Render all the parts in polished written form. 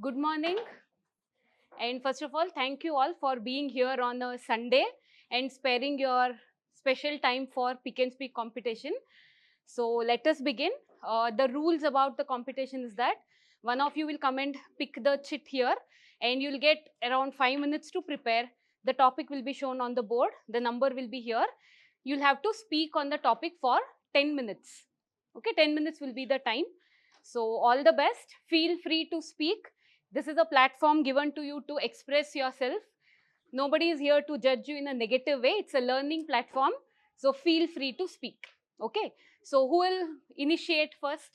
Good morning. And first of all, thank you all for being here on a Sunday and sparing your special time for Pick and Speak competition. So let us begin. The rules about the competition is that one of you will come and pick the chit here, and you'll get around 5 minutes to prepare. The topic will be shown on the board. The number will be here. You'll have to speak on the topic for 10 minutes. Okay, 10 minutes will be the time. So all the best. Feel free to speak. This is a platform given to you to express yourself. Nobody is here to judge you in a negative way. It's a learning platform. So feel free to speak. Okay. So who will initiate first?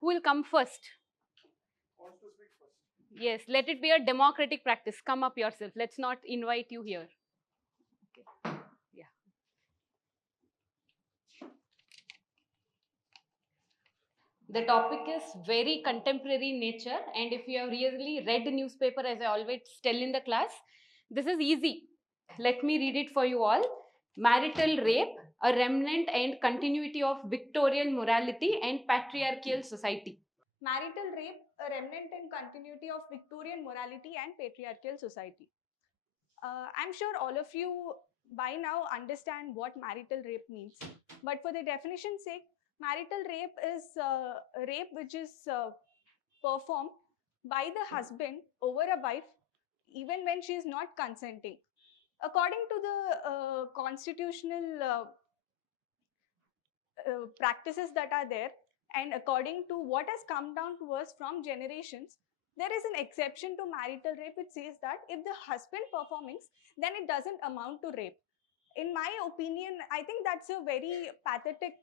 Who will come first? Wants to speak first. Yes, let it be a democratic practice. Come up yourself. Let's not invite you here. Okay. Yeah. The topic is very contemporary in nature, and if you have really read the newspaper, as I always tell in the class, this is easy. Let me read it for you all. Marital rape, a remnant and continuity of Victorian morality and patriarchal society. Marital rape, a remnant and continuity of Victorian morality and patriarchal society. I'm sure all of you by now understand what marital rape means. But for the definition's sake, marital rape is rape which is performed by the husband over a wife even when she is not consenting. According to the constitutional practices that are there, and according to what has come down to us from generations, there is an exception to marital rape which says that if the husband performing, then it doesn't amount to rape. In my opinion, I think that's a very pathetic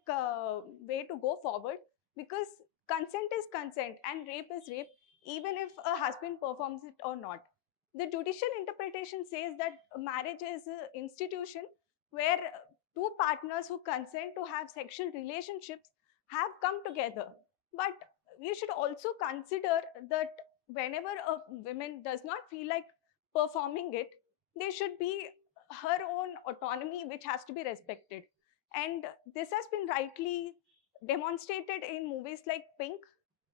way to go forward, because consent is consent and rape is rape, even if a husband performs it or not. The judicial interpretation says that marriage is an institution where two partners who consent to have sexual relationships have come together. But we should also consider that whenever a woman does not feel like performing it, there should be her own autonomy which has to be respected. And this has been rightly demonstrated in movies like Pink,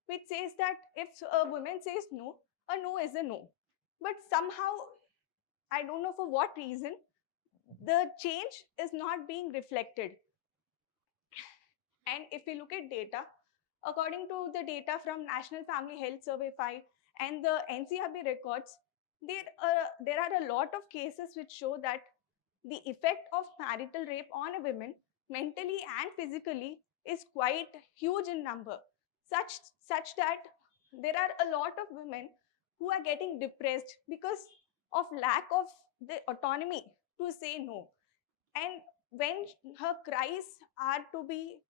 which says that if a woman says no, a no is a no. But somehow, I don't know for what reason, the change is not being reflected. And if we look at data, according to the data from National Family Health Survey 5 and the NCRB records, there are a lot of cases which show that the effect of marital rape on a woman, mentally and physically, is quite huge in number, such that there are a lot of women who are getting depressed because of lack of the autonomy to say no. And when her cries are to be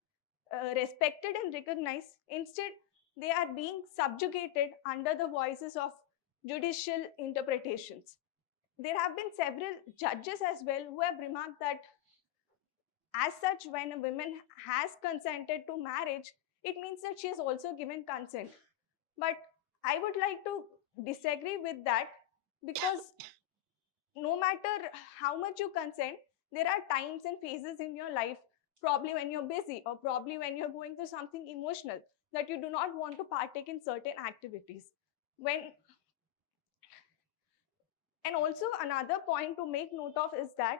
respected and recognized, instead they are being subjugated under the voices of judicial interpretations. There have been several judges as well who have remarked that as such, when a woman has consented to marriage, it means that she has also given consent. But I would like to disagree with that, because no matter how much you consent, there are times and phases in your life, probably when you're busy or probably when you're going through something emotional, that you do not want to partake in certain activities. When And also another point to make note of is that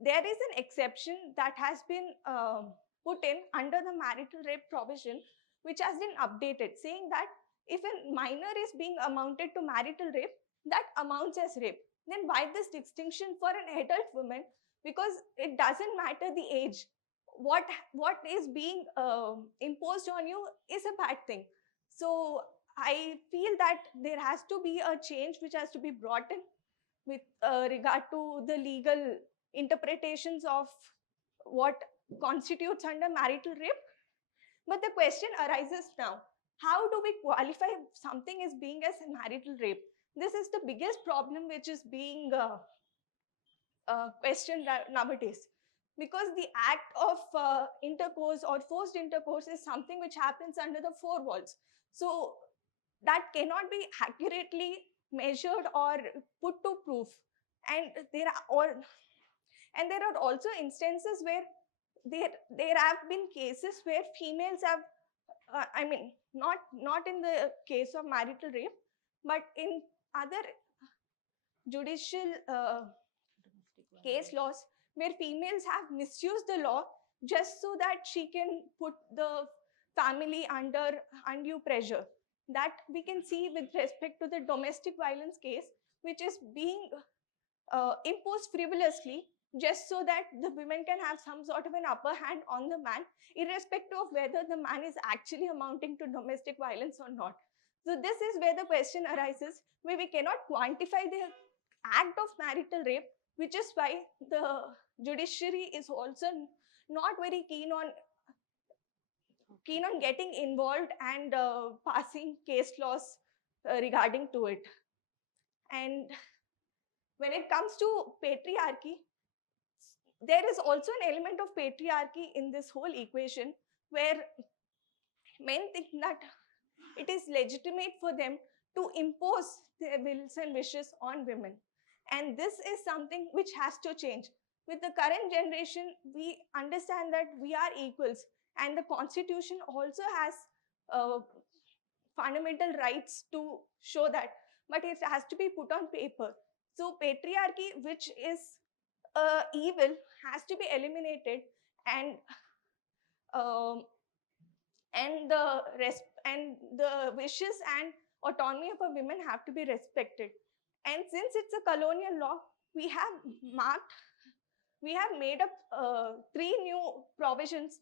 there is an exception that has been put in under the marital rape provision, which has been updated, saying that if a minor is being amounted to marital rape, that amounts as rape. Then why this distinction for an adult woman? Because it doesn't matter the age. What is being imposed on you is a bad thing. So I feel that there has to be a change which has to be brought in with regard to the legal interpretations of what constitutes under marital rape. But the question arises now, how do we qualify something as being as marital rape? This is the biggest problem which is being questioned nowadays, because the act of intercourse or forced intercourse is something which happens under the four walls. So that cannot be accurately measured or put to proof. And there are also instances where there have been cases where females have I mean, not in the case of marital rape, but in other judicial case laws where females have misused the law just so that she can put the family under undue pressure. That we can see with respect to the domestic violence case, which is being imposed frivolously just so that the women can have some sort of an upper hand on the man, irrespective of whether the man is actually amounting to domestic violence or not. So this is where the question arises, where we cannot quantify the act of marital rape, which is why the judiciary is also not very keen on getting involved and passing case laws regarding to it. And when it comes to patriarchy, there is also an element of patriarchy in this whole equation, where men think that it is legitimate for them to impose their wills and wishes on women. And this is something which has to change. With the current generation, we understand that we are equals, and the constitution also has fundamental rights to show that, but it has to be put on paper. So patriarchy, which is evil, has to be eliminated, and um, the wishes and autonomy of a women have to be respected. And since it's a colonial law, we have marked we have made up 3 new provisions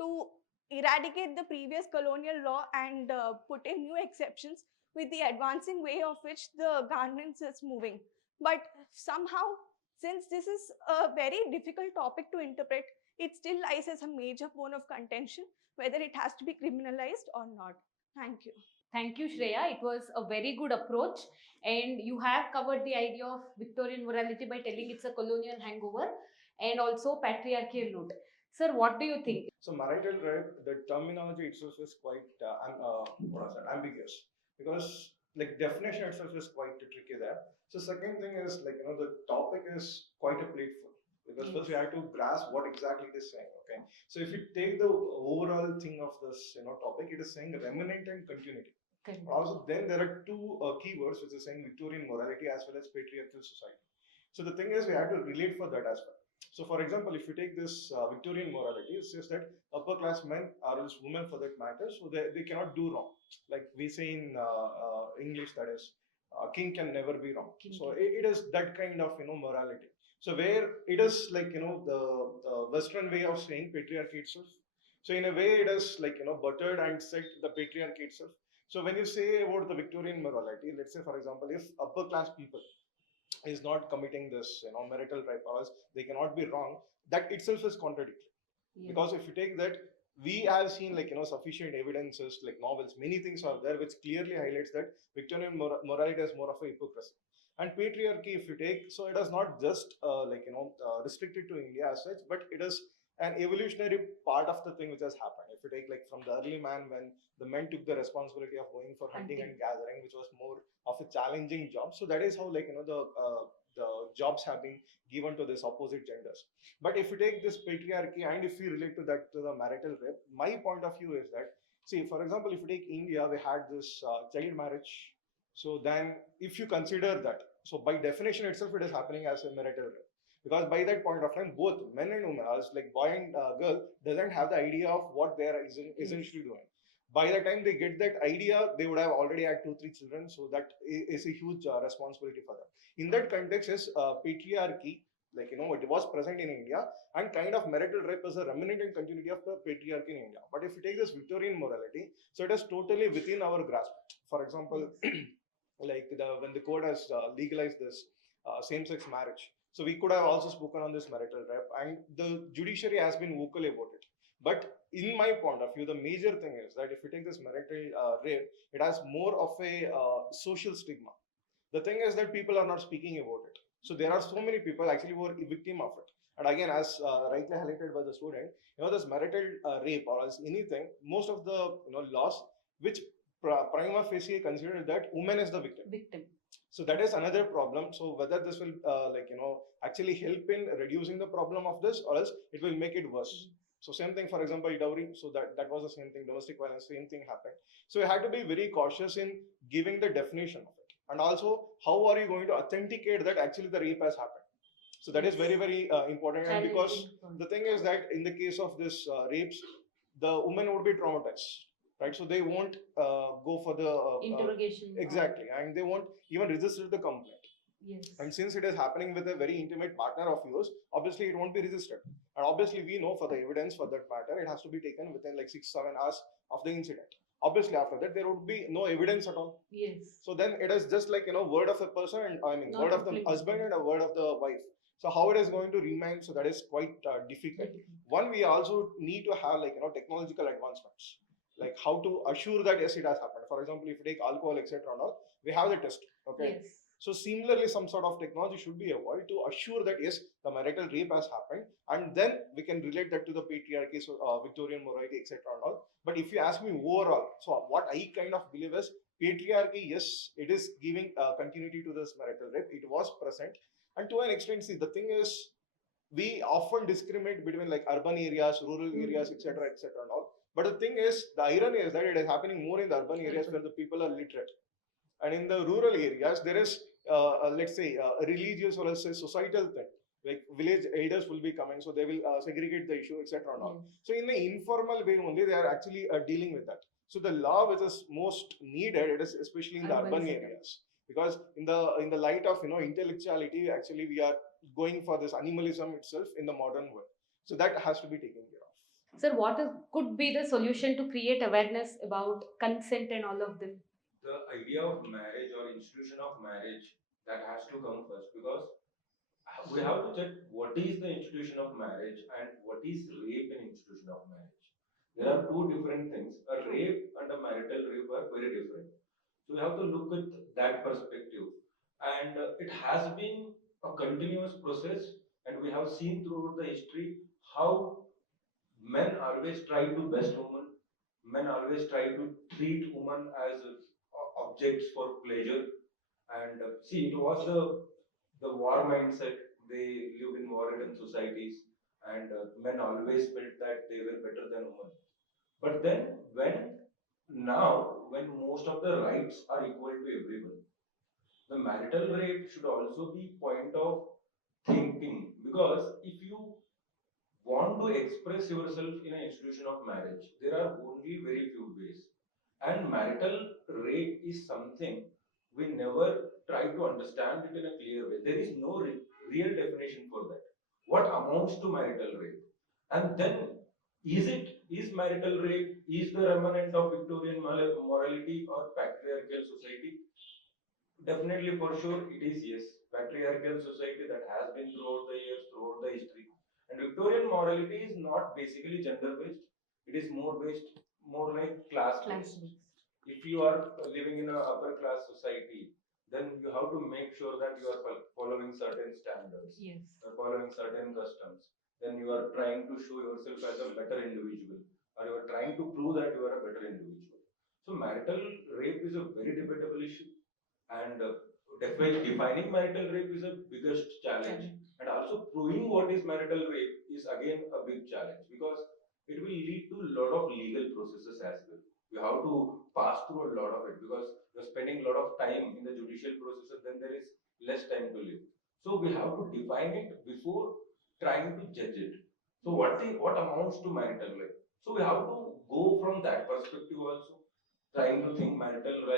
to eradicate the previous colonial law and put in new exceptions with the advancing way of which the governance is moving. But somehow, since this is a very difficult topic to interpret, it still lies as a major bone of contention whether it has to be criminalized or not. Thank you. Thank you, Shreya. It was a very good approach, and you have covered the idea of Victorian morality by telling it's a colonial hangover and also patriarchal root. Sir, what do you think? So marital rape, the terminology itself is quite what is that, ambiguous, because like definition itself is quite tricky there. So second thing is like the topic is quite a plateful, because first we have to grasp what exactly it is saying. Okay, so if you take the overall thing of this topic, it is saying remnant and continuity. Also, then there are two keywords which is saying Victorian morality as well as patriarchal society. So the thing is, we have to relate for that as well. So, for example, if you take this Victorian morality, it says that upper class men or else women for that matter, so they cannot do wrong. Like we say in English, that is, king can never be wrong. So it is that kind of morality. So where it is like the Western way of saying patriarchy itself. So in a way, it is like buttered and set the patriarchy itself. So when you say about the Victorian morality, let's say for example, if upper class people is not committing this marital rape, or else they cannot be wrong, that itself is contradictory. Because if you take that, we have seen like sufficient evidences, like novels, many things are there which clearly highlights that Victorian morality is more of a hypocrisy. And patriarchy, if you take, so it is not just restricted to India as such, but it is an evolutionary part of the thing which has happened. If you take like from the early man, when the men took the responsibility of going for hunting and gathering, which was more of a challenging job, so that is how like the jobs have been given to this opposite genders. But if you take this patriarchy and if you relate to that to the marital rape, my point of view is that, see, for example, if you take India, we had this child marriage. So then if you consider that, so by definition itself it is happening as a marital rape, because by that point of time both men and women, as like boy and girl, doesn't have the idea of what they are essentially doing. By the time they get that idea, they would have already had 2-3 children, so that is a huge responsibility for them. In that context is patriarchy, like it was present in India, and kind of marital rape is a remnant and continuity of the patriarchy in India. But if you take this Victorian morality, so it is totally within our grasp. For example, like when the court has legalized this same-sex marriage, so we could have also spoken on this marital rape, and the judiciary has been vocal about it. But in my point of view, the major thing is that if you take this marital rape, it has more of a social stigma. The thing is that people are not speaking about it. So there are so many people actually who are a victim of it. And again, as rightly highlighted by the student, this marital rape or else anything, most of the laws which prima facie consider that woman is the victim. So that is another problem. So whether this will actually help in reducing the problem of this, or else it will make it worse. So same thing, for example, dowry. So that was the same thing. Domestic violence, same thing happened. So you had to be very cautious in giving the definition of it, and also how are you going to authenticate that actually the rape has happened. So that is very very important. And because the thing is that in the case of this rapes, the women would be traumatized, right? So they won't go for the interrogation. Exactly, and they won't even register the complaint. Yes. And since it is happening with a very intimate partner of yours, obviously it won't be registered. And obviously we know for the evidence for that matter, it has to be taken within like 6-7 hours of the incident. Obviously after that there would be no evidence at all. Yes. So then it is just like, word of a person, and I mean, Not word of the completely. husband and a word of the wife. So how it is going to remain? So that is quite difficult. One, we also need to have like technological advancements, like how to assure that yes, it has happened. For example, if you take alcohol, etc., and all, we have the test. Okay. Yes. So similarly, some sort of technology should be avoided to assure that yes, the marital rape has happened, and then we can relate that to the patriarchy, so Victorian morality, etc., and all. But if you ask me overall, so what I kind of believe is patriarchy. Yes, it is giving continuity to this marital rape. It was present, and to an extent, see, the thing is, we often discriminate between like urban areas, rural areas, etc., etc., and all. But the thing is, the irony is that it is happening more in the urban areas where the people are literate, and in the rural areas there is let's say a religious or let's say societal thing, like village elders will be coming, so they will segregate the issue, etc., and all. So in the informal way only they are actually dealing with that. So the law which is most needed, it is especially in the urban areas, because in the light of intellectuality, actually we are going for this animalism itself in the modern world. So that has to be taken care of. Sir, could be the solution to create awareness about consent and all of them? The idea of marriage or institution of marriage, that has to come first, because we have to check what is the institution of marriage and what is rape in institution of marriage. There are two different things. A rape and a marital rape are very different. So we have to look with that perspective. And it has been a continuous process, and we have seen throughout the history how men always try to best women. Men always try to treat women as objects for pleasure. And see, it was the war mindset. They lived in war-ridden societies, and men always felt that they were better than women. But then, when most of the rights are equal to everyone, the marital rape should also be point of thinking, because if you want to express yourself in an institution of marriage, there are only very few ways. And marital rape is something we never try to understand it in a clear way. There is no real definition for that. What amounts to marital rape? And then, is marital rape is the remnant of Victorian morality or patriarchal society? Definitely, for sure, it is yes. Patriarchal society that has been throughout the years, throughout the history. And Victorian morality is not basically gender based, it is more based, more like class based. If you are living in an upper class society, then you have to make sure that you are following certain standards, Yes. you are following certain customs. Then you are trying to show yourself as a better individual, or you are trying to prove that you are a better individual. So, marital rape is a very debatable issue, and definitely defining marital rape is a biggest challenge, and also proving what is marital rape is again a big challenge, because it will lead to a lot of legal processes as well. You have to pass through a lot of it, because you're spending a lot of time in the judicial process, and then there is less time to live. So we have to define it before trying to judge it. So what amounts to marital rape? So we have to go from that perspective also, trying to think marital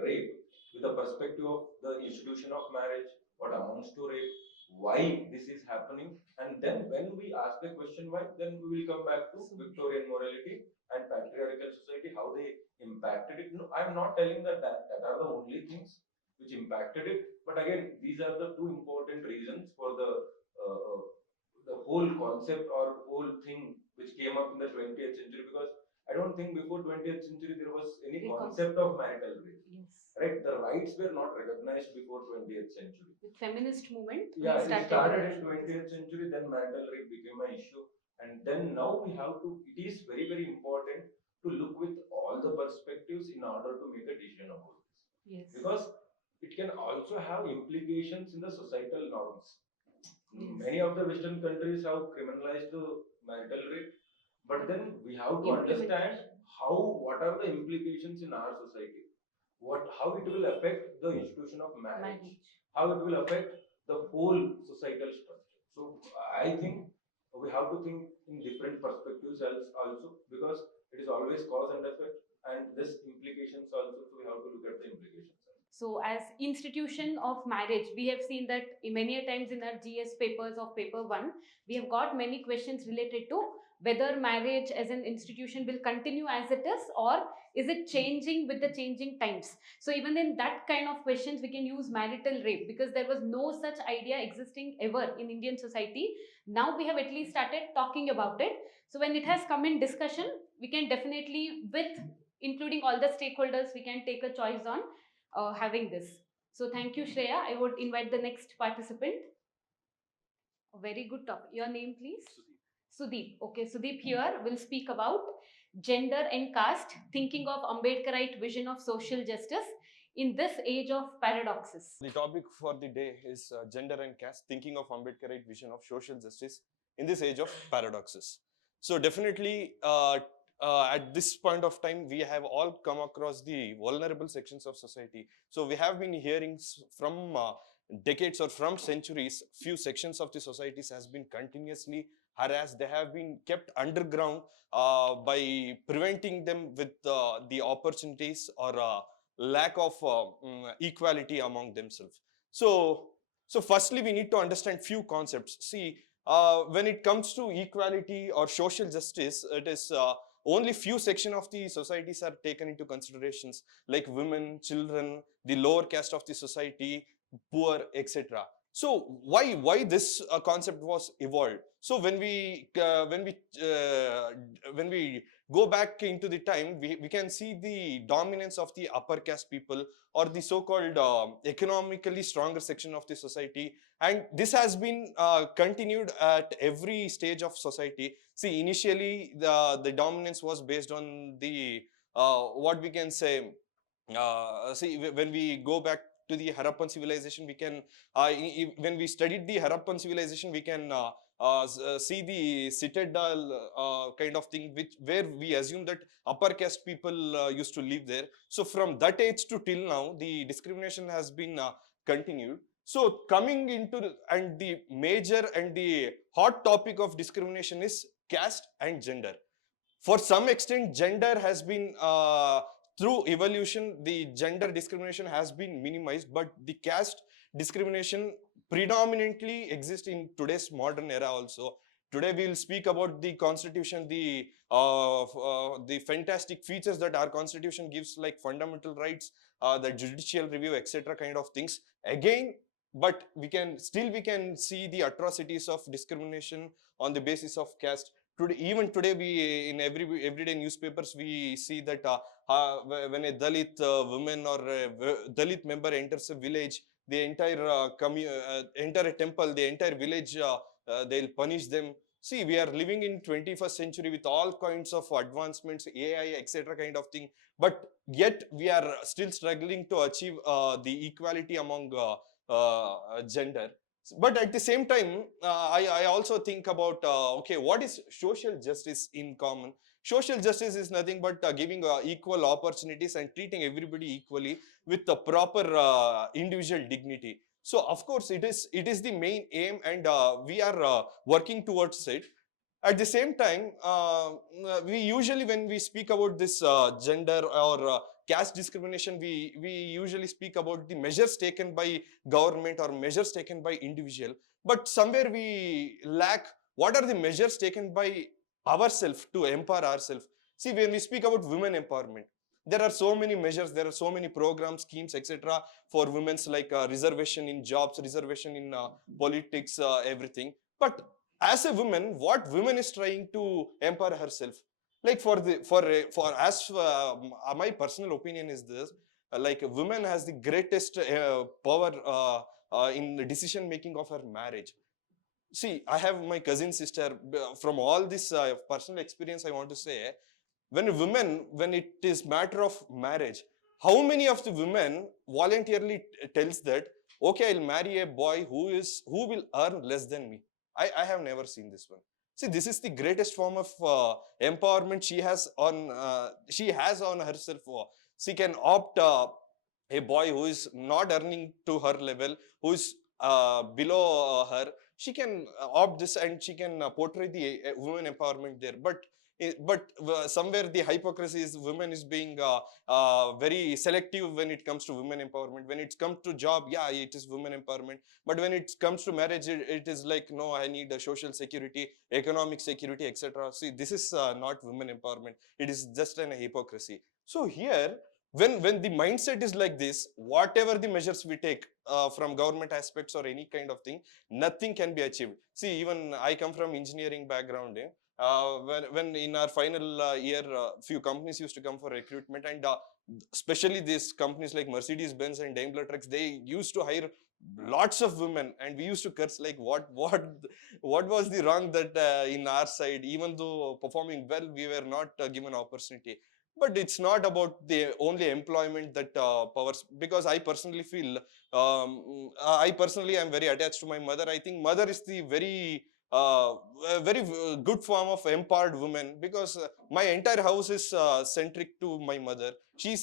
rape with the perspective of the institution of marriage, what amounts to rape, why this is happening, and then when we ask the question why, then we will come back to Victorian morality and patriarchal society, how they impacted it. No, I'm not telling that are the only things which impacted it, but again, these are the two important reasons for the whole concept or whole thing which came up in the 20th century, because I don't think before 20th century there was any concept of marital rape. Yes. Right, the rights were not recognized before 20th century. With feminist movement, yeah, it started in 20th century. Then marital rape became an issue, and then now we have to. It is very very important to look with all the perspectives in order to make a decision about this. Yes. Because it can also have implications in the societal norms. Yes. Many of the Western countries have criminalized the marital rape, But then we have to understand what are the implications in our society, how it will affect the institution of marriage, how it will affect the whole societal structure. So I think we have to think in different perspectives also, because it is always cause and effect, and this implications also, so we have to look at the implications. So as institution of marriage, we have seen that many a times in our GS papers of paper 1, we have got many questions related to whether marriage as an institution will continue as it is, or is it changing with the changing times. So even in that kind of questions, we can use marital rape, because there was no such idea existing ever in Indian society. Now we have at least started talking about it. So when it has come in discussion, we can definitely, with including all the stakeholders, we can take a choice on having this. So thank you, Shreya. I would invite the next participant. A very good topic. Your name, please? Sudeep. Okay, Sudeep here will speak about gender and caste, thinking of Ambedkarite vision of social justice in this age of paradoxes. The topic for the day is gender and caste, thinking of Ambedkarite vision of social justice in this age of paradoxes. So definitely at this point of time, we have all come across the vulnerable sections of society. So we have been hearing from decades or from centuries, few sections of the societies has been continuously harassed. They have been kept underground by preventing them with the opportunities or lack of equality among themselves. So firstly, we need to understand few concepts. See, when it comes to equality or social justice, it is only few section of the societies are taken into considerations, like women, children, the lower caste of the society, poor, etc. So why this concept was evolved? So when we go back into the time, we can see the dominance of the upper caste people, or the so-called economically stronger section of the society, and this has been continued at every stage of society. See, initially the dominance was based on the what we can say, see, when we go back to the Harappan civilization, we can when we studied the Harappan civilization, we can see the citadel kind of thing, where we assume that upper caste people used to live there. So from that age to till now, the discrimination has been continued. So coming into and the major and the hot topic of discrimination is caste and gender. For some extent, gender has been through evolution, the gender discrimination has been minimized, but the caste discrimination predominantly exists in today's modern era also. Today we will speak about the constitution, the fantastic features that our constitution gives, like fundamental rights, the judicial review, etc. kind of things. Again, but we can see the atrocities of discrimination on the basis of caste. Even today, we in everyday newspapers we see that when a Dalit woman or a Dalit member enters a village, the entire enter a temple, the entire village they'll punish them. See, we are living in 21st century with all kinds of advancements, AI, etc. kind of thing, but yet we are still struggling to achieve the equality among gender. But at the same time, I also think about, okay, what is social justice in common? Social justice is nothing but giving equal opportunities and treating everybody equally with the proper individual dignity. So of course, it is the main aim, and we are working towards it. At the same time, we usually, when we speak about this gender or caste discrimination, we usually speak about the measures taken by government or measures taken by individual. But somewhere we lack what are the measures taken by ourselves to empower ourselves. See, when we speak about women empowerment, there are so many measures, there are so many programs, schemes, etc. for women's, like reservation in jobs, reservation in politics, everything. But as a woman, what woman is trying to empower herself? Like for as my personal opinion is this, like a woman has the greatest power in the decision making of her marriage. See, I have my cousin sister. From all this personal experience, I want to say, when a woman, when it is matter of marriage, how many of the women voluntarily tells that, okay, I'll marry a boy who will earn less than me? I have never seen this one. See, this is the greatest form of empowerment she has on herself. She can opt a boy who is not earning to her level, who is below her. She can opt this, and she can portray the women empowerment there. But somewhere the hypocrisy is women is being very selective when it comes to women empowerment. When it comes to job, yeah, it is women empowerment. But when it comes to marriage, it is like, no, I need a social security, economic security, etc. See, this is not women empowerment. It is just an hypocrisy. So here, when the mindset is like this, whatever the measures we take from government aspects or any kind of thing, nothing can be achieved. See, even I come from engineering background. When in our final year, few companies used to come for recruitment, and especially these companies like Mercedes-Benz and Daimler Trucks, they used to hire lots of women, and we used to curse like, what was the wrong that in our side, even though performing well, we were not given opportunity. But it's not about the only employment that powers, because I personally feel, I personally am very attached to my mother. I think mother is the a very good form of empowered woman, because my entire house is centric to my mother.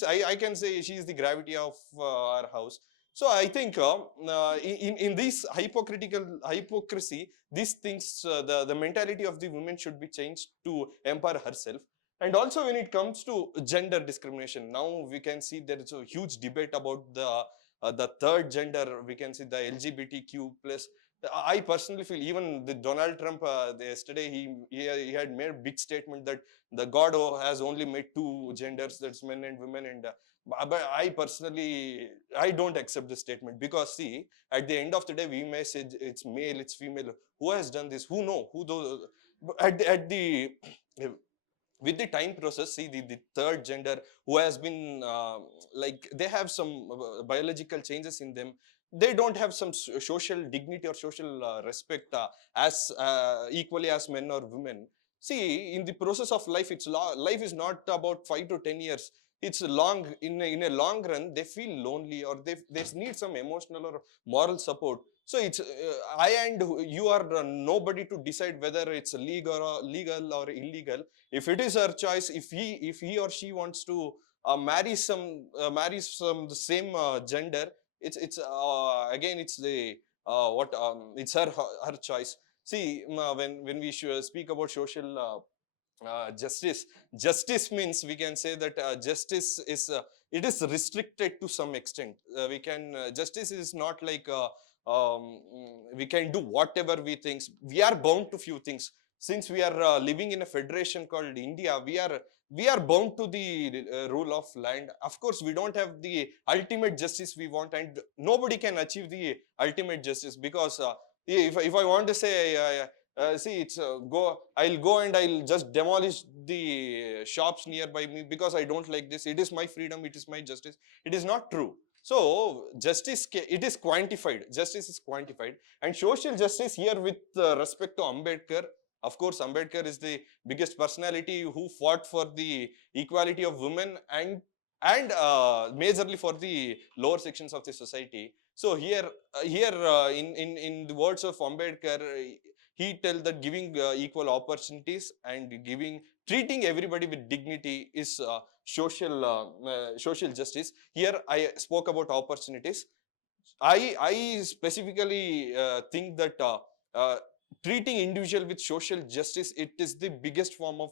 I can say she is the gravity of our house. So I think in this hypocrisy, these things, the mentality of the women should be changed to empower herself. And also when it comes to gender discrimination, now we can see there is a huge debate about the third gender. We can see the LGBTQ plus. I personally feel, even the Donald Trump yesterday, he had made a big statement that the God has only made two genders, that's men and women. And but I personally, I don't accept this statement, because see, at the end of the day, we may say it's male, it's female. Who has done this? Who know? Who those? At the with the time process, see, the third gender who has been like, they have some biological changes in them. They don't have some social dignity or social respect as equally as men or women. See, in the process of life, life is not about 5 to 10 years. It's long, in a long run, they feel lonely, or they need some emotional or moral support. So it's I and you are nobody to decide whether it's legal or illegal. If it is her choice, if he or she wants to marry some the same gender, it's again, it's the what it's her choice. See, when we speak about social justice means, we can say that justice is it is restricted to some extent. We can Justice is not like we can do whatever we think. We are bound to few things. Since we are living in a federation called India, we are bound to the rule of land. Of course, we don't have the ultimate justice we want, and nobody can achieve the ultimate justice, because if I want to say see, it's I'll go and I'll just demolish the shops nearby me because I don't like this. It is my freedom. It is my justice. It is not true. So justice, it is quantified. Justice is quantified, and social justice here, with respect to Ambedkar. Of course, Ambedkar is the biggest personality who fought for the equality of women, and majorly for the lower sections of the society. So in the words of Ambedkar, he tells that giving equal opportunities and treating everybody with dignity is social justice. Here I spoke about opportunities. I specifically think that treating individual with social justice, it is the biggest form of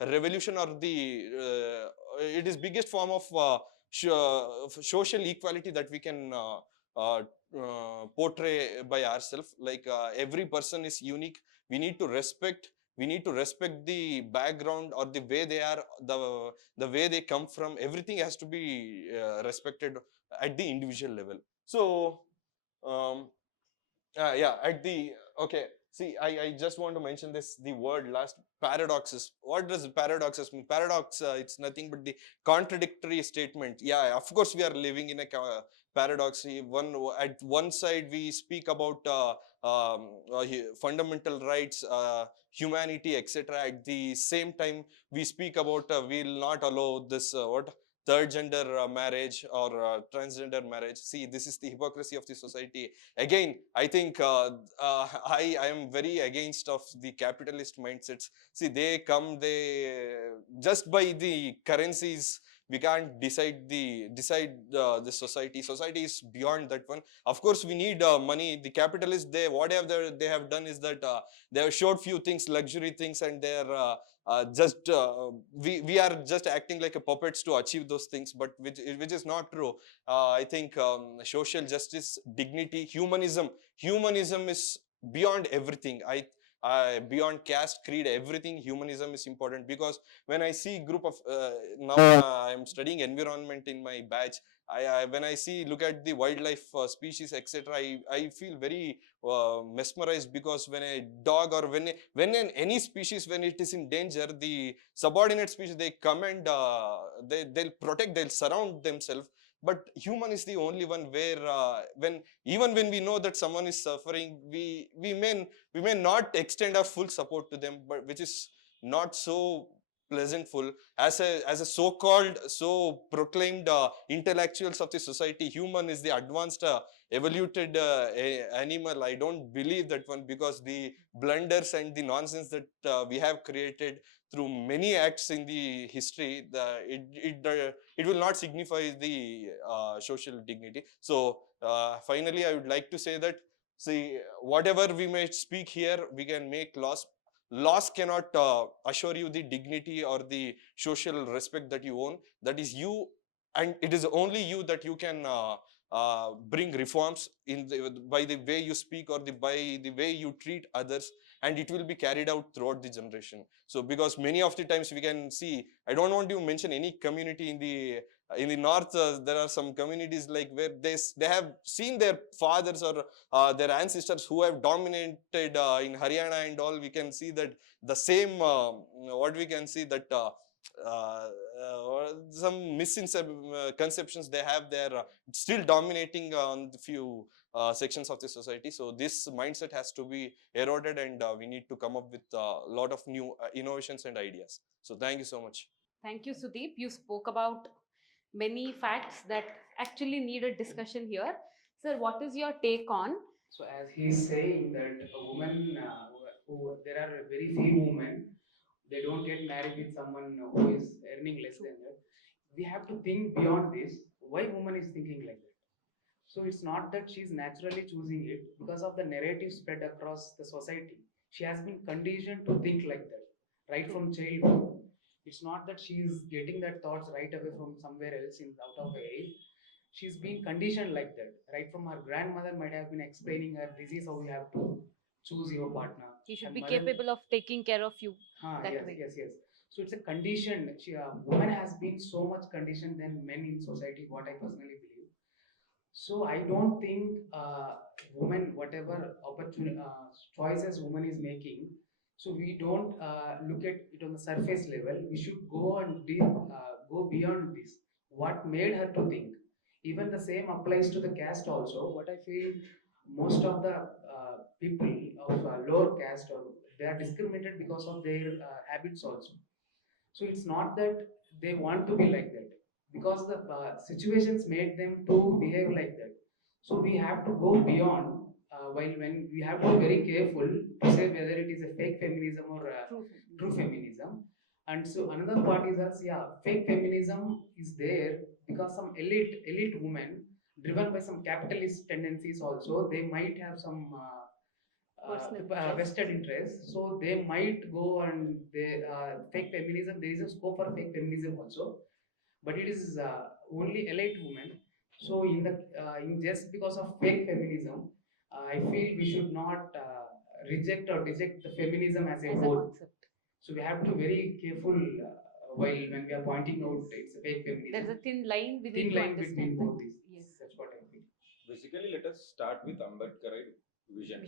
revolution, or the it is biggest form of social equality that we can uh, portray by ourselves. Like every person is unique. We need to respect the background, or the way they are, the way they come from. Everything has to be respected at the individual level. So yeah, at the okay. See, I just want to mention this, the word last, paradoxes. What does paradoxes mean? Paradox, it's nothing but the contradictory statement. Yeah, of course, we are living in a paradox. At one side, we speak about fundamental rights, humanity, etc. At the same time, we speak about we'll not allow this third gender marriage or transgender marriage. See, this is the hypocrisy of the society. Again, I think I am very against of the capitalist mindsets. See, they come, they just by the currencies we can't decide the society. Society is beyond that one. Of course, we need money. The capitalists, they whatever they have done is that they have showed few things, luxury things, and they're just we are just acting like a puppets to achieve those things, but which is not true. I think social justice, dignity, humanism is beyond everything. Beyond caste, creed, everything, humanism is important. Because when I see group of now I am studying environment in my batch, when I see, look at the wildlife species, etc., I feel very mesmerized. Because when a dog or any species, when it is in danger, the subordinate species, they come and they'll protect, they'll surround themselves. But human is the only one where when even when we know that someone is suffering, we may not extend our full support to them, but which is not so pleasantful. As a so-called, so proclaimed intellectuals of the society, human is the advanced evoluted animal. I don't believe that one, because the blunders and the nonsense that we have created through many acts in the history, it will not signify the social dignity. So finally, I would like to say that, see, whatever we may speak here, we can make laws. Laws cannot assure you the dignity or the social respect that you own. That is you, and it is only you that you can bring reforms by the way you speak, or by the way you treat others, and it will be carried out throughout the generation. So because many of the times we can see, I don't want to mention any community in the north, there are some communities like where they have seen their fathers or their ancestors who have dominated in Haryana and all. We can see that the same what we can see that some misconceptions they have, they're still dominating on the few sections of the society. So this mindset has to be eroded, and we need to come up with a lot of new innovations and ideas. So thank you so much. Thank you, Sudeep. You spoke about many facts that actually need a discussion here. Sir, what is your take on? So as he is saying that a woman, there are very few women, they don't get married with someone who is earning less than that. We have to think beyond this. Why woman is thinking like that? So it's not that she's naturally choosing it because of the narrative spread across the society. She has been conditioned to think like that right from childhood. It's not that she is getting that thoughts right away from somewhere else in out of her age. She's been conditioned like that right from her grandmother might have been explaining her, this is how you have to choose your partner. He should And be mother, capable of taking care of you that yes, way. yes. So it's a condition. Woman has been so much conditioned than men in society. What I personally believe. So I don't think woman, whatever opportunity choices woman is making, so we don't look at it on the surface level. We should go and go beyond this. What made her to think? Even the same applies to the caste also. What I feel, most of the people of lower caste, or they are discriminated because of their habits also. So it's not that they want to be like that, because the situations made them to behave like that. So we have to go beyond. While when we have to be very careful to say whether it is a fake feminism or true feminism. And so another part is that, yeah, fake feminism is there because some elite women driven by some capitalist tendencies also, they might have some vested interest, so they might go and they fake feminism. There is a scope for fake feminism also, but it is only elite women. So in just because of fake feminism, I feel we should not reject or reject the feminism as a whole. Concept. So we have to be very careful while when we are pointing out it's a fake feminism. There's a thin line we Thin need to line understand between that. both these. Yes. That's what I feel. Basically, let us start with Ambedkarite vision.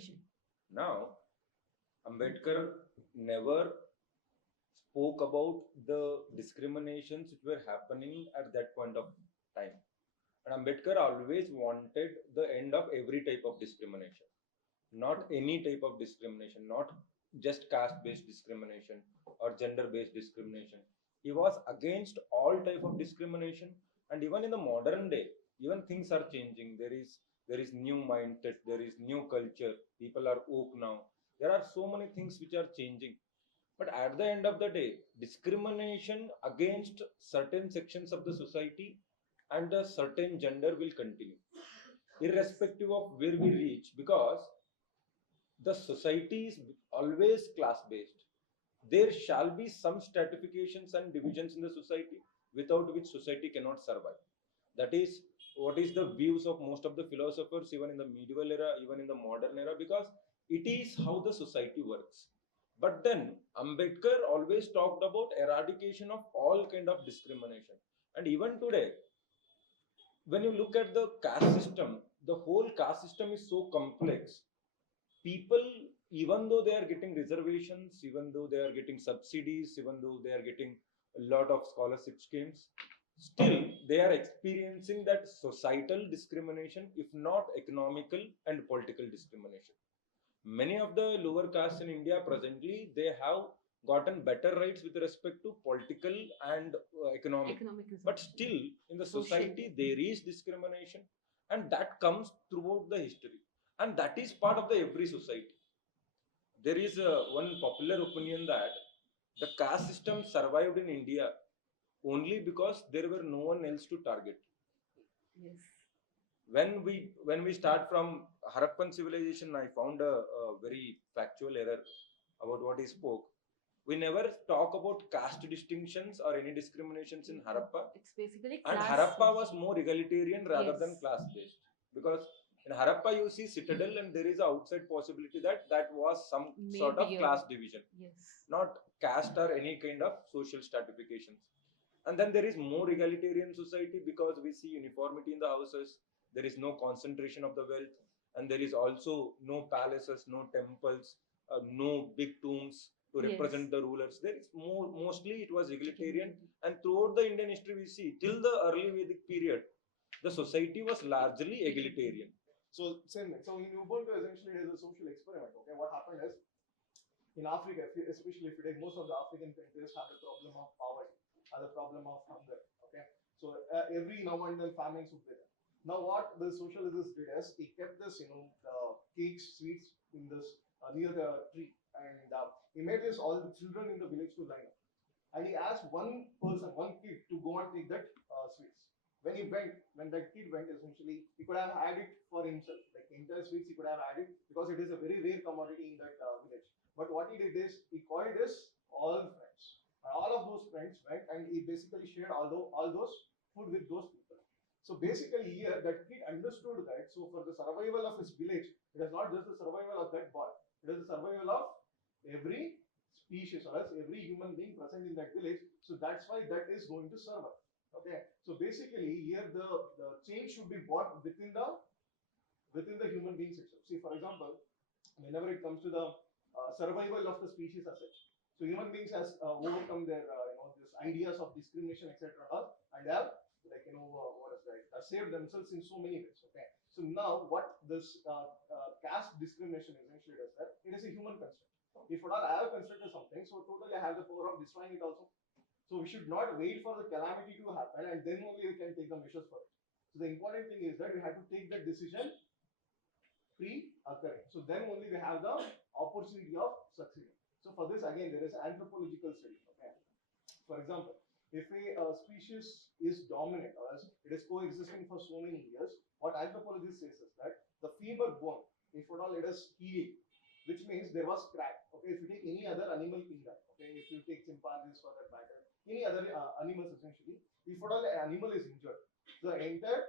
Now, Ambedkar never spoke about the discriminations which were happening at that point of time. And Ambedkar always wanted the end of every type of discrimination, not any type of discrimination, not just caste based discrimination or gender based discrimination. He was against all type of discrimination. And even in the modern day, even things are changing. There is new mindset, there is new culture, people are woke now. There are so many things which are changing. But at the end of the day, discrimination against certain sections of the society and a certain gender will continue irrespective of where we reach, because the society is always class based. There shall be some stratifications and divisions in the society without which society cannot survive. That is what is the views of most of the philosophers, even in the medieval era, even in the modern era, because it is how the society works. But then Ambedkar always talked about eradication of all kind of discrimination. And even today, when you look at the caste system, the whole caste system is so complex. People, even though they are getting reservations, even though they are getting subsidies, even though they are getting a lot of scholarship schemes, still they are experiencing that societal discrimination, if not economical and political discrimination. Many of the lower castes in India presently, they have gotten better rights with respect to political and economic. Economic is But still in the social. society there is discrimination, and that comes throughout the history, and that is part of the every society. There is one popular opinion that the caste system survived in India only because there were no one else to target. Yes. When we start from Harappan civilization, I found a very factual error about what he spoke. We never talk about caste distinctions or any discriminations in Harappa. It's basically And class. Harappa was more egalitarian rather than Yes. class based, because in Harappa you see citadel and there is an outside possibility that that was some sort of Maybe class division, Yes. not caste or any kind of social stratifications. And then there is more egalitarian society because we see uniformity in the houses, there is no concentration of the wealth, and there is also no palaces, no temples, no big tombs to Yes. represent the rulers. There is more, mostly it was egalitarian. And throughout the Indian history we see till the early Vedic period, the society was largely egalitarian. So same thing. So in Ubuntu, essentially, it is a social experiment. Okay, what happened is in Africa, especially if you take most of the African countries, have the problem of poverty, have the problem of hunger. Okay, so every now and then famines would be there. Now, what the socialists did is he kept this, the cakes, sweets in this near the tree, and he made this all the children in the village to line up, and he asked one person, one kid, to go and take that sweets. When that kid went, essentially, he could have had it for himself, like entire sweets he could have had it because it is a very rare commodity in that village. But what he did is he called this all friends, and all of those friends went, and he basically shared all those food with those people. So basically, here that kid understood that. So for the survival of his village, it is not just the survival of that boy; it is the survival of every species or else every human being present in that village. So that's why that is going to survive. Okay. So basically, here the change should be brought within the human beings itself. See, for example, whenever it comes to the survival of the species as such, so human beings has overcome their this ideas of discrimination, etc. And they have what is that saved themselves in so many ways. Okay. So now what this caste discrimination essentially does that it is a human construct. If at all I have constructed something, so totally I have the power of destroying it also. So we should not wait for the calamity to happen and then only we can take the measures for it. So the important thing is that we have to take that decision pre-occurring. So then only we have the opportunity of succeeding. So for this again there is anthropological study. Okay. For example, if a species is dominant or else it is coexisting for so many years, what anthropologists says is that the femur bone, if at all it is healed, which means there was crack. Okay, if you take any other animal kingdom, okay, if you take chimpanzees for that matter, any other animals essentially, if at all an animal is injured, the entire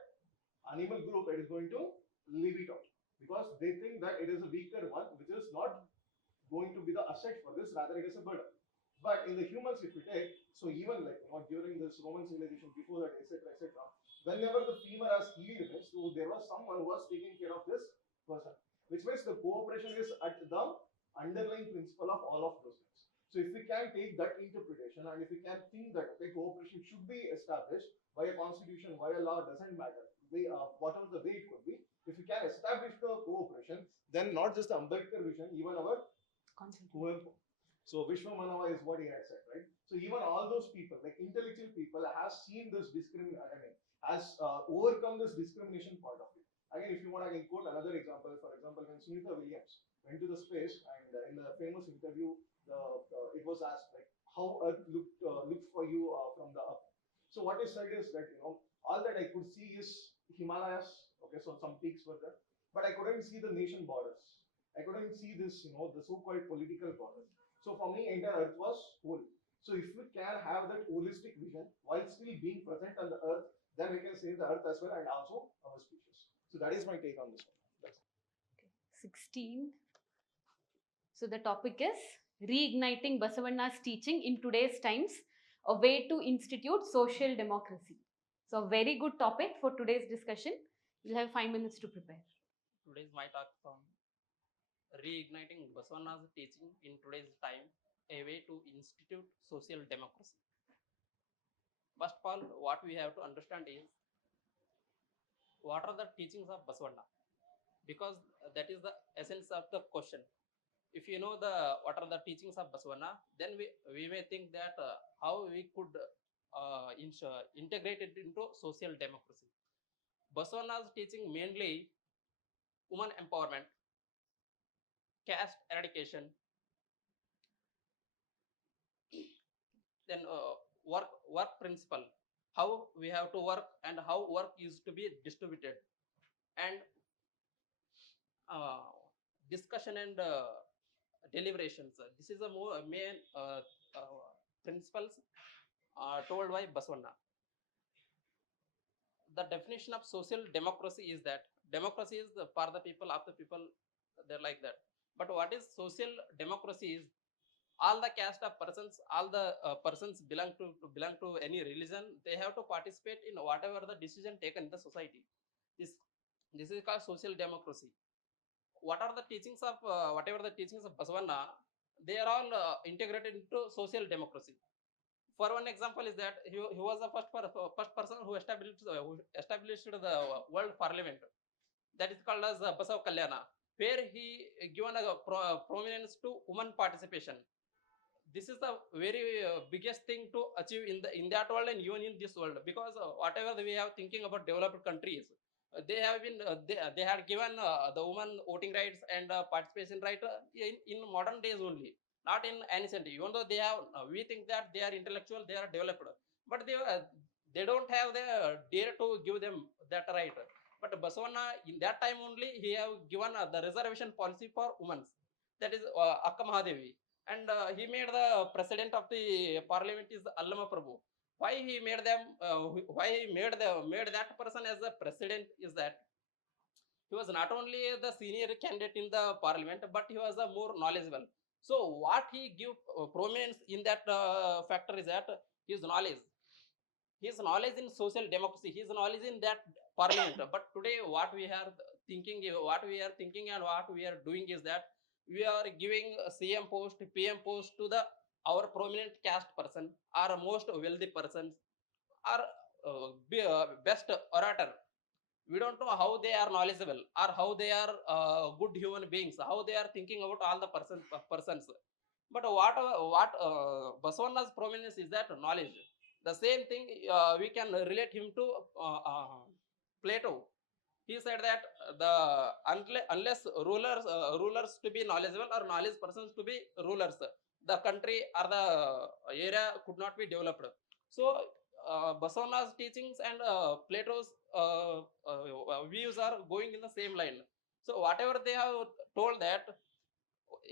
animal group it is going to leave it out because they think that it is a weaker one, which is not going to be the asset for this, rather it is a burden. But in the humans, if we take, so even like during this Roman civilization, before that, etc., whenever the femur has healed this, so there was someone who was taking care of this person, which means the cooperation is at the underlying principle of all of those things. So if we can take that interpretation and if we can think that okay, cooperation should be established by a constitution, by a law, doesn't matter, whatever the way it could be, if we can establish the cooperation, then not just the Ambedkar vision, even our Whoever. So Vishwa Manava is what he had said, right? So even all those people, like intellectual people, has seen this discrimination. I mean, has overcome this discrimination part of it. Again, if you want, I can quote another example. For example, when Sunita Williams went to the space, and in the famous interview, it was asked like how Earth looked for you from the up. So what is said is that all that I could see is Himalayas. Okay, so some peaks were there, but I couldn't see the nation borders. I couldn't see this, the so-called political borders. So for me, entire Earth was whole. So if we can have that holistic vision while still being present on the Earth, then we can save the Earth as well and also our species. So that is my take on this one. That's Okay. 16. So the topic is reigniting Basavanna's teaching in today's times, a way to institute social democracy. So a very good topic for today's discussion. You'll have 5 minutes to prepare. Today's my talk from reigniting Basavanna's teaching in today's time, a way to institute social democracy. First of all, what we have to understand is what are the teachings of Basavanna, because that is the essence of the question. If you know what are the teachings of Basavanna, then we may think that how we could integrate it into social democracy. Basavanna's teaching mainly woman empowerment, caste eradication, then work principle, how we have to work and how work is to be distributed, and uh, discussion and deliberations. This is the main principles told by Basavanna. The definition of social democracy is that democracy is for the people, of the people, they're like that. But what is social democracy is all the caste of persons, all the persons belong to any religion, they have to participate in whatever the decision taken in the society. This is called social democracy. What are the teachings of whatever the teachings of Basavanna, they are all integrated into social democracy. For one example is that he was the first person who established the world parliament, that is called as Basav Kalyana, where he given a prominence to woman participation. This is the very biggest thing to achieve in that world and even in this world, because whatever we have thinking about developed countries, they have been they had given the woman voting rights and participation right in modern days only, not in ancient. Even though they have we think that they are intellectual, they are developed, but they don't have the dare to give them that right. But Basavanna in that time only, he have given the reservation policy for women, that is Akka Mahadevi, and he made the president of the parliament is Allama Prabhu. Why he made them? Why he made that person as the president is that he was not only the senior candidate in the parliament, but he was more knowledgeable. So what he give prominence in that factor is that his knowledge in social democracy, his knowledge in that parliament. But today what we are thinking and what we are doing is that we are giving CM post, PM post to the our prominent caste person, our most wealthy persons, our best orator. We don't know how they are knowledgeable or how they are good human beings, how they are thinking about all the persons. But what Basavanna's prominence is that knowledge. The same thing we can relate him to Plato. He said that the unless rulers to be knowledgeable or knowledge persons to be rulers, the country or the area could not be developed. So Basavanna's teachings and Plato's views are going in the same line. So whatever they have told that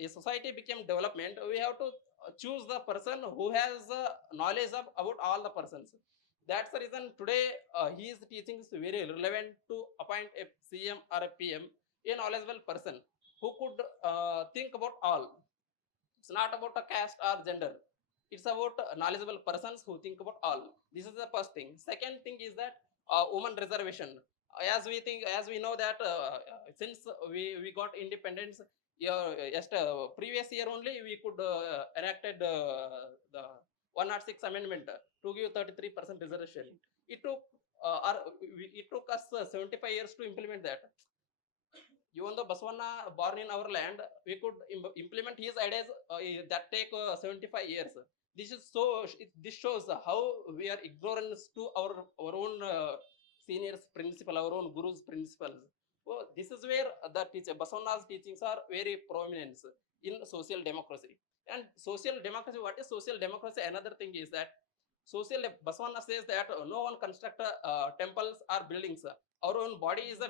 a society became development, we have to choose the person who has knowledge about all the persons. That's the reason today his teaching is very relevant to appoint a CM or a PM, a knowledgeable person who could think about all. It's not about a caste or gender. It's about knowledgeable persons who think about all. This is the first thing. Second thing is that woman reservation. As we know that since we got independence, previous year only we could enacted the 106 amendment to give 33% reservation. It took it took us 75 years to implement that. Even though Basavanna born in our land, we could implement his ideas that take 75 years. This shows how we are ignorance to our own seniors principle, our own gurus principles. So this is where the teacher Basavanna's teachings are very prominent in social democracy. And social democracy, what is social democracy? Another thing is that Basavanna says that no one construct temples or buildings. Our own body is a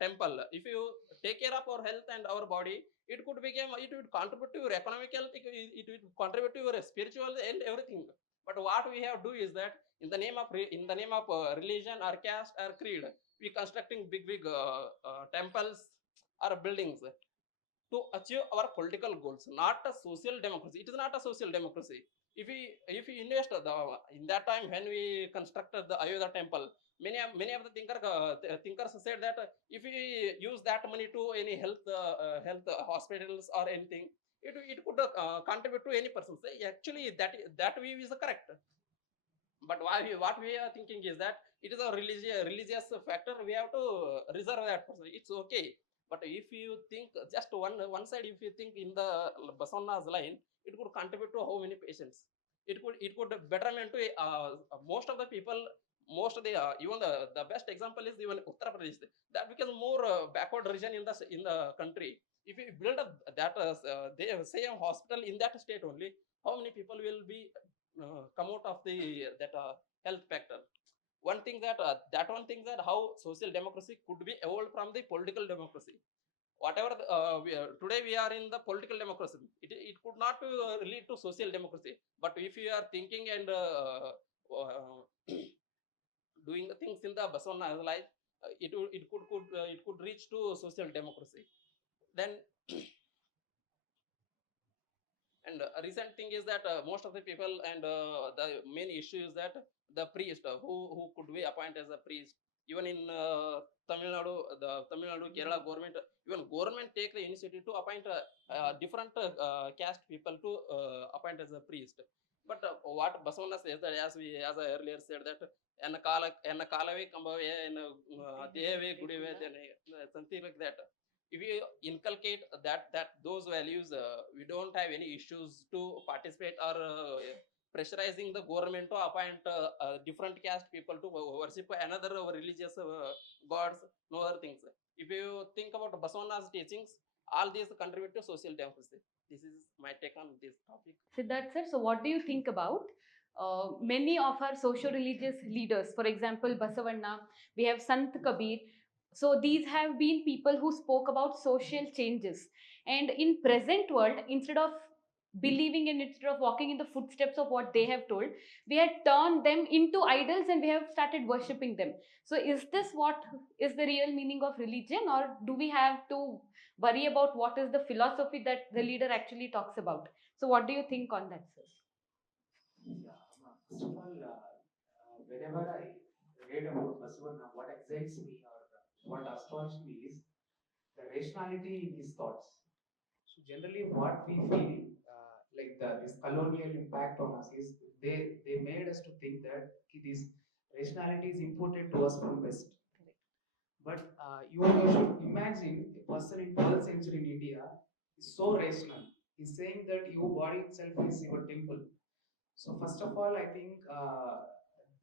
temple. If you take care of our health and our body, it could become, it would contribute to your economic health, it would contribute to your spiritual and everything. But what we have to do is that in the name of religion or caste or creed, we constructing big temples or buildings to achieve our political goals, not a social democracy. It is not a social democracy. If we invest in that time when we constructed the Ayodhya temple, many of the thinkers said that if we use that money to any health hospitals or anything, it could contribute to any person. So actually, that view is correct. But what we are thinking is that it is a religious factor. We have to reserve that person. It's okay. But if you think just one side, if you think in the Basavanna's line, it could contribute to how many patients. It could betterment to most of the people. Most of the even the best example is even Uttar Pradesh. That becomes more backward region in the country. If you build up that they say a hospital in that state only, how many people will be come out of the that health factor? One thing that how social democracy could be evolved from the political democracy. Whatever today we are in the political democracy, it could not lead to social democracy. But if you are thinking and doing the things in the Basavanna's life, it could reach to social democracy. Then and a recent thing is that most of the people and the main issue is that the priest who could be appointed as a priest. Even in Tamil Nadu, the Tamil Nadu Kerala government, even government take the initiative to appoint different caste people to appoint as a priest. But what Basavanna says that, as I earlier said, that enna kalave kambave and deve gudive, something like that. If we inculcate that those values, we don't have any issues to participate or pressurizing the government to appoint different caste people to worship another religious gods, no other things. If you think about Basavanna's teachings, all these contribute to social democracy. This is my take on this topic. Siddharth sir, so what do you think about many of our socio-religious leaders? For example, Basavanna, we have Sant Kabir. So these have been people who spoke about social changes. And in present world, instead of believing in, instead of walking in the footsteps of what they have told, we have turned them into idols and we have started worshipping them. So is this what is the real meaning of religion, or do we have to worry about what is the philosophy that the leader actually talks about? So what do you think on that, sir? Yeah, first of all, whenever I read about Basavanna, what excites me or what astonishes me is the rationality in his thoughts. So generally, what we feel, like this colonial impact on us is they made us to think that this rationality is imported to us from West. But you should imagine a person in 12th century in India is so rational. He's saying that your body itself is your temple. So first of all, I think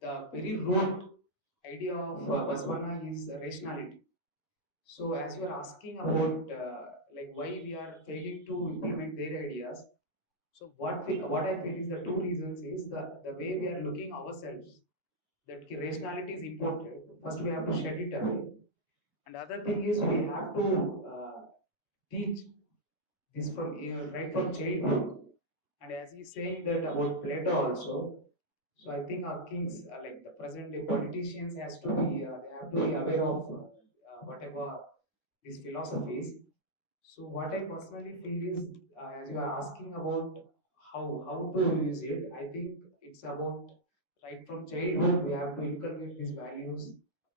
the very root idea of Basavanna is rationality. So as you are asking about like why we are failing to implement their ideas, so what I feel is the two reasons is the way we are looking ourselves, that rationality is important. First we have to shed it away, and other thing is we have to teach this from right from childhood. And as he's saying that about Plato also, so I think our kings, like the present day politicians, has to be they have to be aware of whatever these philosophies. So what I personally feel is, as you are asking about how to use it, I think it's about right from childhood we have to inculcate these values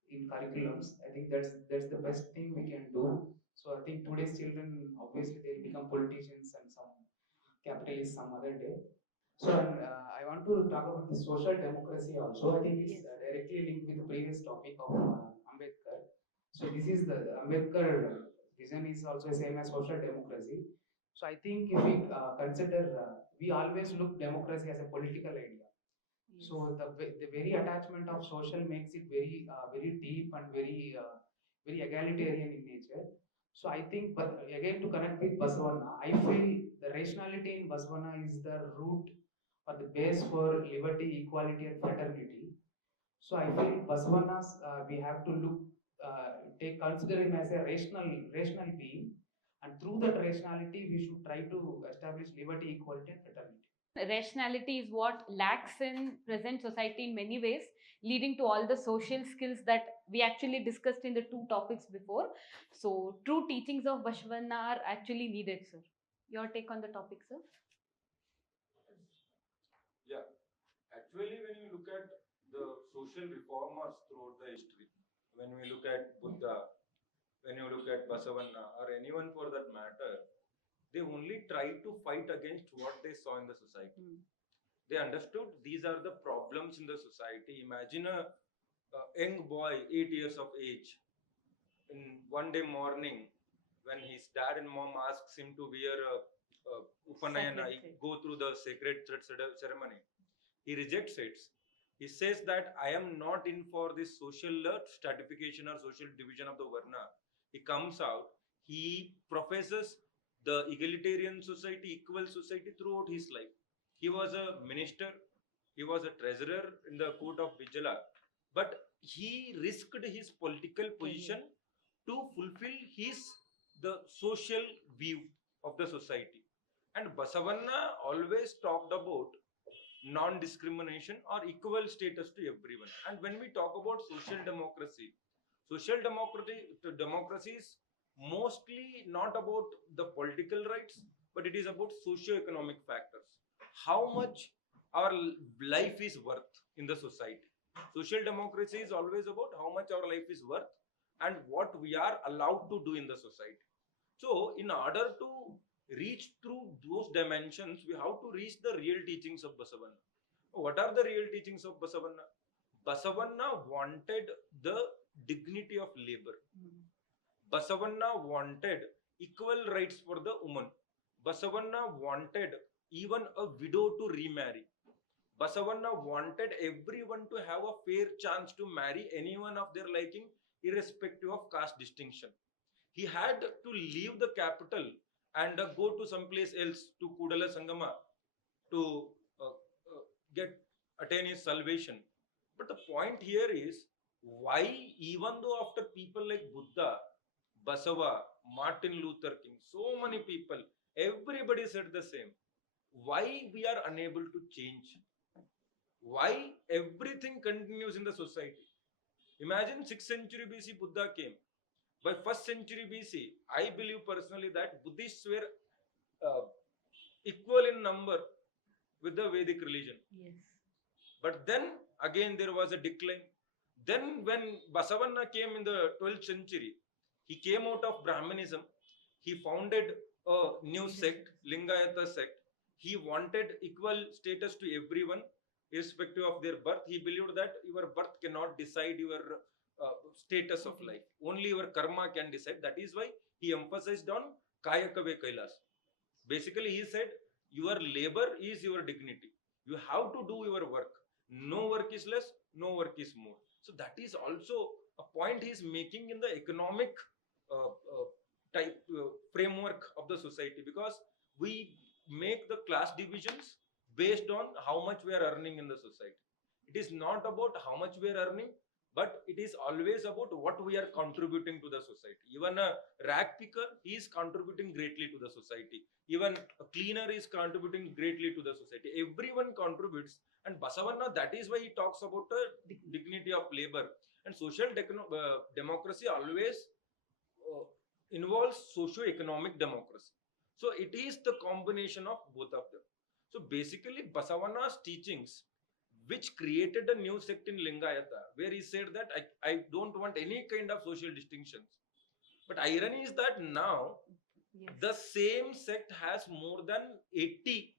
in curriculums. I think that's the best thing we can do. So I think today's children obviously they'll become politicians and some capitalists some other day. So I want to talk about the social democracy also. I think it's directly linked with the previous topic of Ambedkar. So this is the Ambedkar vision is also same as social democracy. So I think if we consider, we always look democracy as a political idea. So the very attachment of social makes it very deep and very egalitarian in nature. So I think, but again to connect with Basavana, I feel the rationality in Basavana is the root or the base for liberty, equality, and fraternity. So I feel Basavana's we have to look consider him as a rational being, and through that rationality we should try to establish liberty, equality, and fraternity. Rationality is what lacks in present society in many ways, leading to all the social skills that we actually discussed in the two topics before. So true teachings of Bashvana are actually needed, sir. Your take on the topic, sir? Yeah, actually, when you look at the social reformers throughout the history, when we look at Buddha, when you look at Basavanna, or anyone for that matter, they only tried to fight against what they saw in the society. They understood these are the problems in the society. Imagine a young boy, 8 years of age, in one day morning, when his dad and mom asks him to wear a upanayana, go through the sacred thread ceremony, he rejects it. He says that I am not in for this social stratification or social division of the Varna. He comes out, he professes the egalitarian society, equal society throughout his life. He was a minister, he was a treasurer in the court of Vijala, but he risked his political position to fulfill the social view of the society. And Basavanna always talked about non-discrimination or equal status to everyone. And when we talk about social democracy is mostly not about the political rights, but it is about socio-economic factors. How much our life is worth in the society. Social democracy is always about how much our life is worth and what we are allowed to do in the society. So, in order to reach through those dimensions, we have to reach the real teachings of Basavanna. What are the real teachings of Basavanna? Basavanna wanted the dignity of labor. Basavanna wanted equal rights for the woman. Basavanna wanted even a widow to remarry. Basavanna wanted everyone to have a fair chance to marry anyone of their liking, irrespective of caste distinction. He had to leave the capital and go to some place else to Kudala Sangama to get attain his salvation. But the point here is why, even though after people like Buddha, Basava, Martin Luther King, so many people, everybody said the same. Why we are unable to change? Why everything continues in the society? Imagine 6th century BC Buddha came. By 1st century BC, I believe personally that Buddhists were uh, equal in number with the Vedic religion. Yes. But then again there was a decline. Then when Basavanna came in the 12th century, he came out of Brahmanism. He founded a new sect, Lingayata sect. He wanted equal status to everyone, irrespective of their birth. He believed that your birth cannot decide your status of life. Only your karma can decide. That is why he emphasized on Kayakave Kailas. Basically, he said, your labor is your dignity. You have to do your work. No work is less, no work is more. So that is also a point he is making in the economic type framework of the society, because we make the class divisions based on how much we are earning in the society. It is not about how much we are earning, but it is always about what we are contributing to the society. Even a rag picker is contributing greatly to the society. Even a cleaner is contributing greatly to the society. Everyone contributes, and Basavanna, that is why he talks about the dignity of labor. And social democracy always involves socio-economic democracy. So it is the combination of both of them. So basically, Basavanna's teachings, which created a new sect in Lingayata, where he said that I don't want any kind of social distinctions. But irony is that now the same sect has more than 80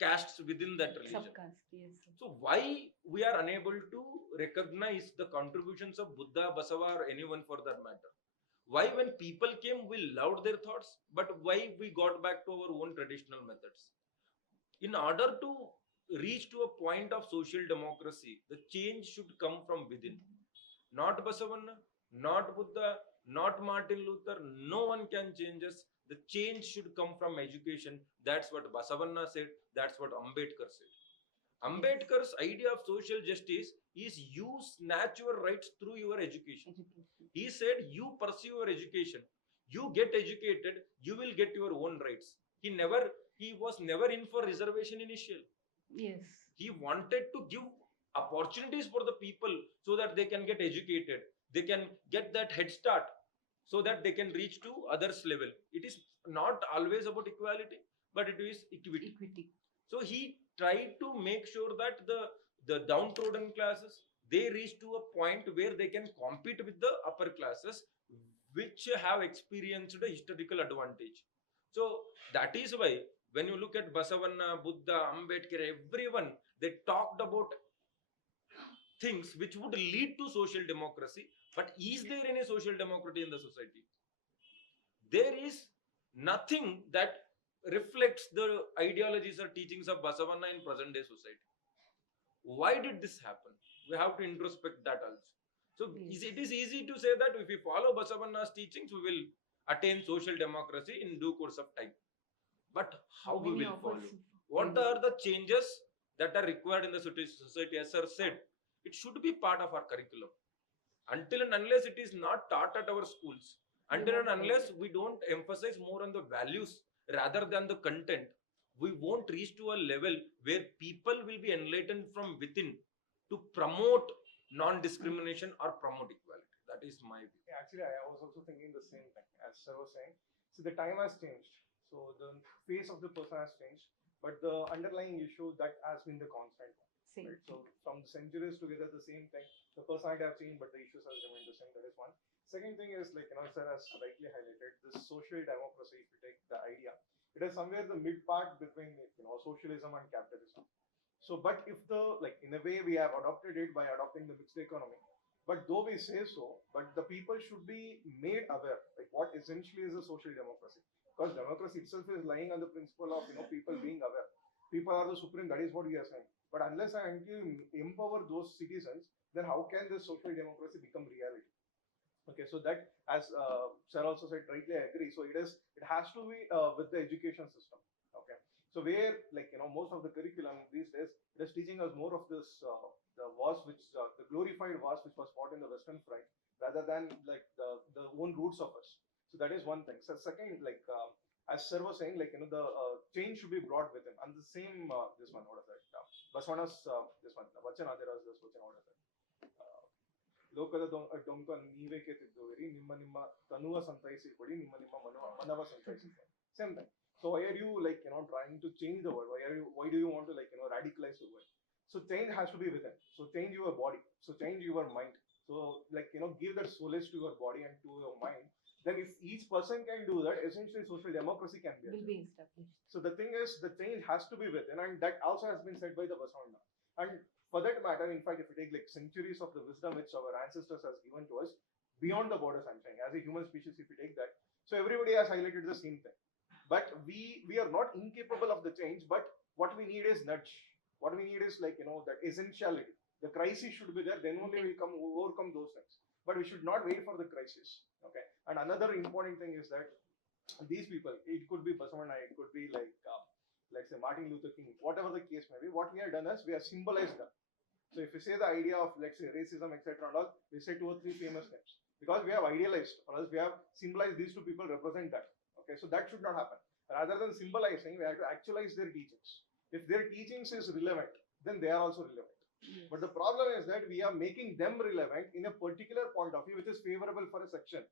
castes within that religion. Subcaste, yes. So why we are unable to recognize the contributions of Buddha, Basava, or anyone for that matter? Why, when people came, we loved their thoughts, but why we got back to our own traditional methods? In order to reach to a point of social democracy, the change should come from within. Not Basavanna, not Buddha, not Martin Luther. No one can change us. The change should come from education. That's what Basavanna said. That's what Ambedkar said. Ambedkar's idea of social justice is you snatch your rights through your education. He said, you pursue your education, you get educated, you will get your own rights. He was never in for reservation initial. Yes. He wanted to give opportunities for the people so that they can get educated, they can get that head start, so that they can reach to others level. It is not always about equality, but it is equity. So he tried to make sure that the downtrodden classes, they reach to a point where they can compete with the upper classes, which have experienced a historical advantage. So that is why when you look at Basavanna, Buddha, Ambedkar, everyone, they talked about things which would lead to social democracy. But is there any social democracy in the society? There is nothing that reflects the ideologies or teachings of Basavanna in present day society. Why did this happen? We have to introspect that also. So it is easy to say that if we follow Basavanna's teachings, we will attain social democracy in due course of time. But how we will follow? What are the changes that are required in the society? As sir said, it should be part of our curriculum. Until and unless it is not taught at our schools, until and unless we don't emphasize more on the values rather than the content, we won't reach to a level where people will be enlightened from within to promote non-discrimination or promote equality. That is my view. Yeah, actually, I was also thinking the same thing as sir was saying. So the time has changed. So the face of the person has changed, but the underlying issue that has been the constant one. Right? So from the centuries together, the same thing. The personality have changed, but the issues have remained the same. That is one. Second thing is, like, sir has rightly highlighted this social democracy. If you take the idea, it is somewhere the mid part between socialism and capitalism. So, but if the, like, in a way we have adopted it by adopting the mixed economy, but though we say so, but the people should be made aware, like what essentially is a social democracy. Because democracy itself is lying on the principle of people being aware. People are the supreme. That is what we are saying. But unless I until empower those citizens, then how can this social democracy become reality? Okay, so that, as sir also said, rightly I agree. So it has to be with the education system. Okay, so where, like, most of the curriculum these days, it is teaching us more of this the wars which the glorified wars which was fought in the Western Front, rather than like the own roots of us. So that is one thing. So second, like as sir was saying, like the change should be brought with him. And the same this one, what is that? Baswana's this one, Vachanadira's this Vachana, what is that? ಲೋಕದ ಡೊಂಕ ನೀವೇ ಕೆತ್ತಿದ್ದುವಿರಿ ನಿಮ್ಮ ನಿಮ್ಮ ತನುವ ಸಂತೈಸಿಕೊಡಿ ನಿಮ್ಮ ನಿಮ್ಮ ಮನವ ಸಂತೈಸಿಕೊಡಿ. Same thing. So why are you, like, trying to change the world? Why do you want to, like, radicalize the world? So change has to be within. So change your body. So change your mind. So, like, give that solace to your body and to your mind. Then if each person can do that, essentially social democracy can be established. So the thing is, the change has to be within, and that also has been said by the Basavanna. And for that matter, in fact, if you take like centuries of the wisdom which our ancestors has given to us beyond the borders, I'm saying, as a human species, if you take that, so everybody has highlighted the same thing. But we are not incapable of the change, but what we need is nudge. What we need is, like, that essentiality. The crisis should be there, then only we overcome those things. But we should not wait for the crisis. Okay. And another important thing is that these people, it could be Basavanna, it could be like say Martin Luther King, whatever the case may be, what we have done is we have symbolized them. So if you say the idea of, let's say, racism, etc., and all, we say 2 or 3 famous names because we have idealized, or else we have symbolized these 2 people represent that. Okay, so that should not happen. Rather than symbolizing, we have to actualize their teachings. If their teachings is relevant, then they are also relevant. Yes. But the problem is that we are making them relevant in a particular point of view which is favorable for a section.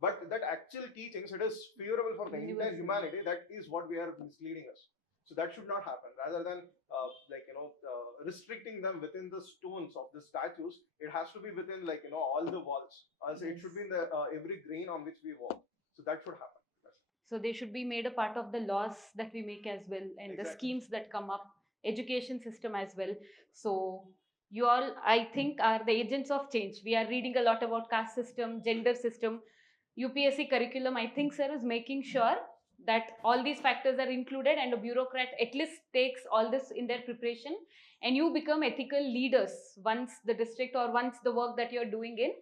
But that actual teachings, it is favorable for the entire humanity. That is what we are misleading us. So that should not happen. Rather than restricting them within the stones of the statues, it has to be within, like, all the walls. Also, yes. It should be in the every grain on which we walk. So that should happen. So they should be made a part of the laws that we make as well, and exactly. The schemes that come up, education system as well. So you all, I think, are the agents of change. We are reading a lot about caste system, gender system. UPSC curriculum, I think, sir, is making sure that all these factors are included and a bureaucrat at least takes all this in their preparation, and you become ethical leaders once the district or once the work that you're doing in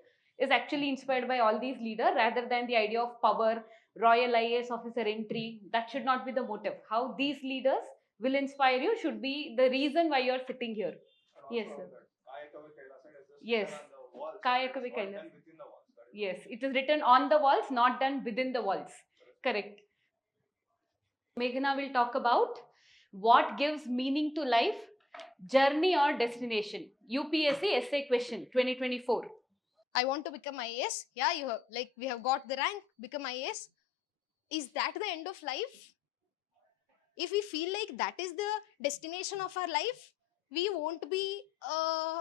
is actually inspired by all these leaders rather than the idea of power, royal IAS officer entry. That should not be the motive. How these leaders will inspire you should be the reason why you're sitting here. Yes, sir. Yes. Kayakavi Kailas. Yes, it is written on the walls, not done within the walls. Correct. Meghna will talk about what gives meaning to life, journey or destination. UPSC essay question 2024. I want to become IAS. Yeah, you have, like, we have got the rank, become IAS. Is that the end of life? If we feel like that is the destination of our life, we won't be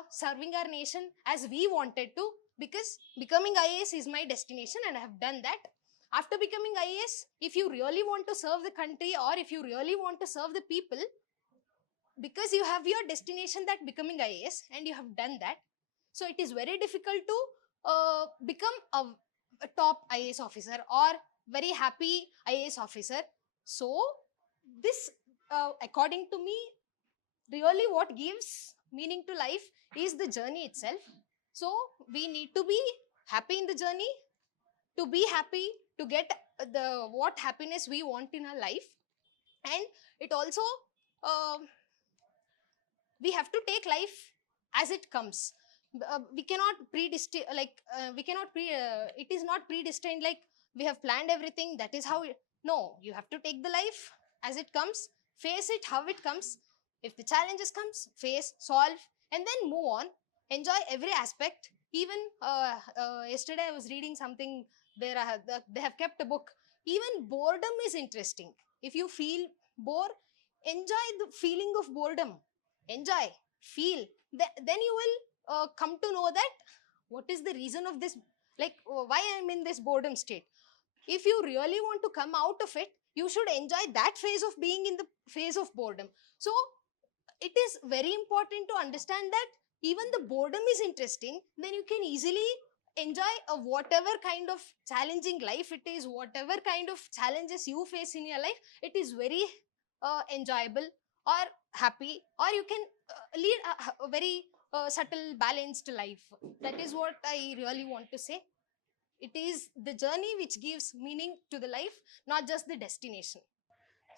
serving our nation as we wanted to, because becoming IAS is my destination and I have done that. After becoming IAS, if you really want to serve the country or if you really want to serve the people, because you have your destination that becoming IAS and you have done that, so it is very difficult to become a top IAS officer or very happy IAS officer. So this, according to me, really what gives meaning to life is the journey itself. So we need to be happy in the journey, to be happy, to get the what happiness we want in our life. And it also, we have to take life as it comes. We cannot predestined, like, it is not predestined, like we have planned everything, that is how no, you have to take the life as it comes, face it how it comes. If the challenges comes, face, solve, and then move on. Enjoy every aspect. Even yesterday I was reading something there. They have kept a book. Even boredom is interesting. If you feel bored, enjoy the feeling of boredom. Enjoy, feel. Then you will come to know that what is the reason of this, like why I'm in this boredom state. If you really want to come out of it, you should enjoy that phase of being in the phase of boredom. So it is very important to understand that even the boredom is interesting, then you can easily enjoy whatever kind of challenging life it is, whatever kind of challenges you face in your life, it is very enjoyable or happy, or you can lead a very subtle balanced life. That is what I really want to say. It is the journey which gives meaning to the life, not just the destination.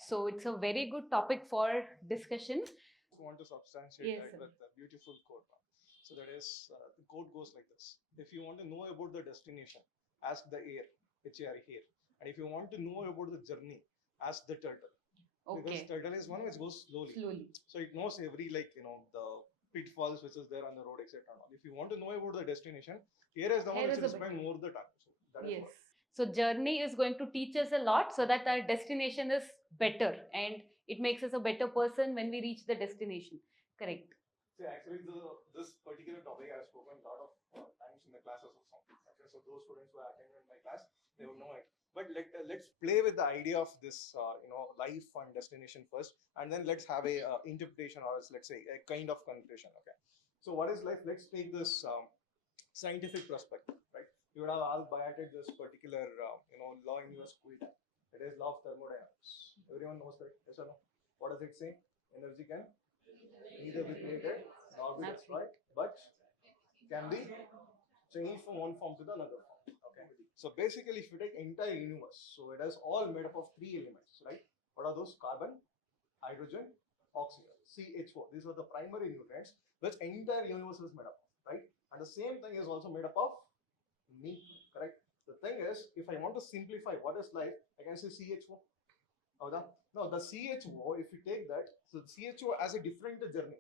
So it's a very good topic for discussion. Want to substantiate Yes, that sir. with a beautiful quote. So that is, the quote goes like this: if you want to know about the destination, ask the air, HAR here. And if you want to know about the journey, ask the turtle. Because Okay. turtle is one which goes slowly. Slowly. So it knows every, like, the pitfalls which is there on the road, etc. If you want to know about the destination, here is the one Here which is will a bit. spend more the time. So that is Yes. what. So journey is going to teach us a lot so that our destination is better and it makes us a better person when we reach the destination. Correct. See, actually, this particular topic I have spoken a lot of times in the classes of something. Okay, so those students who are attending my class, they will know it. But let's play with the idea of this, life and destination first, and then let's have a interpretation, or else let's say a kind of conclusion. Okay. So what is life? Let's take this scientific perspective, right? You would have all biated this particular, law in your school time. It is law of thermodynamics. Everyone knows that, yes or no? What does it say? Energy can neither be created nor be destroyed, but can be changed from one form to the another form. Okay. So basically, if you take entire universe, so it is all made up of three elements, right? What are those? Carbon, hydrogen, oxygen, CH4. These are the primary nutrients which entire universe is made up of, right? And the same thing is also made up of me, correct? The thing is, if I want to simplify what is life, I can say CH4. Now the CHO, if you take that, so the CHO has a different journey,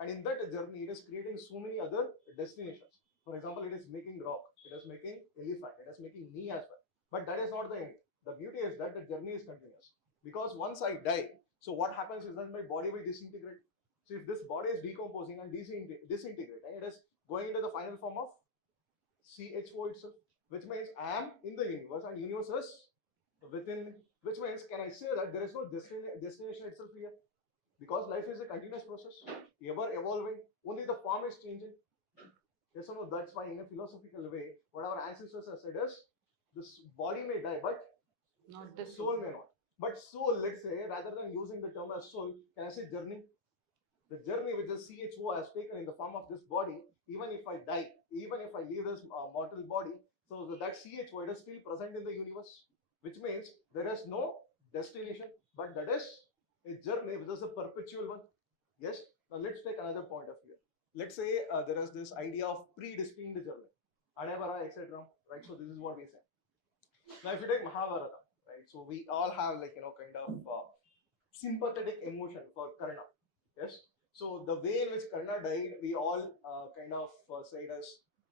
and in that journey, it is creating so many other destinations. For example, it is making rock, it is making elephant, it is making me as well. But that is not the end. The beauty is that the journey is continuous. Because once I die, so what happens is that my body will disintegrate. So if this body is decomposing and disintegrating, it is going into the final form of CHO itself, which means I am in the universe and universe is within, which means can I say that there is no destination itself here? Because life is a continuous process, ever evolving, only the form is changing. Yes or no? That's why in a philosophical way, what our ancestors have said is This body may die, but Not the soul may not. But soul, let's say, rather than using the term as soul, can I say journey? The journey which the CHO has taken in the form of this body, even if I die, even if I leave this mortal body, so that CHO, it is still present in the universe, which means there is no destination, but that is a journey which is a perpetual one. Yes. Now let's take another point of view. Let's say there is this idea of predestined journey, anavara, etc. Right. So this is what we say. Now, if you take Mahabharata, right? So we all have like kind of sympathetic emotion for Karna. Yes. So the way in which Karna died, we all kind of say it as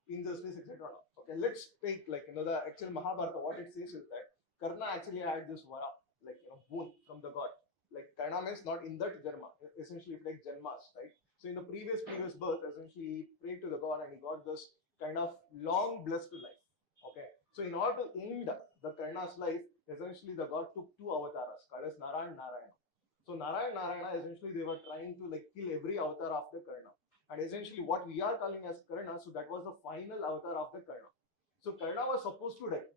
injustice, etc. Okay. Let's take like the actual Mahabharata. What it says is that Karna actually had this vara, like boon from the god. Like Karna means not in that Janma. Essentially, if you take Janmas, right? So in the previous birth, essentially he prayed to the god and he got this kind of long blessed life. Okay. So in order to end the Karna's life, essentially the god took two avatars, called as Narayan and Narayana. So Narayan and Narayana, essentially they were trying to like kill every avatar of the Karna. And essentially what we are calling as Karna, so that was the final avatar of the Karna. So Karna was supposed to die.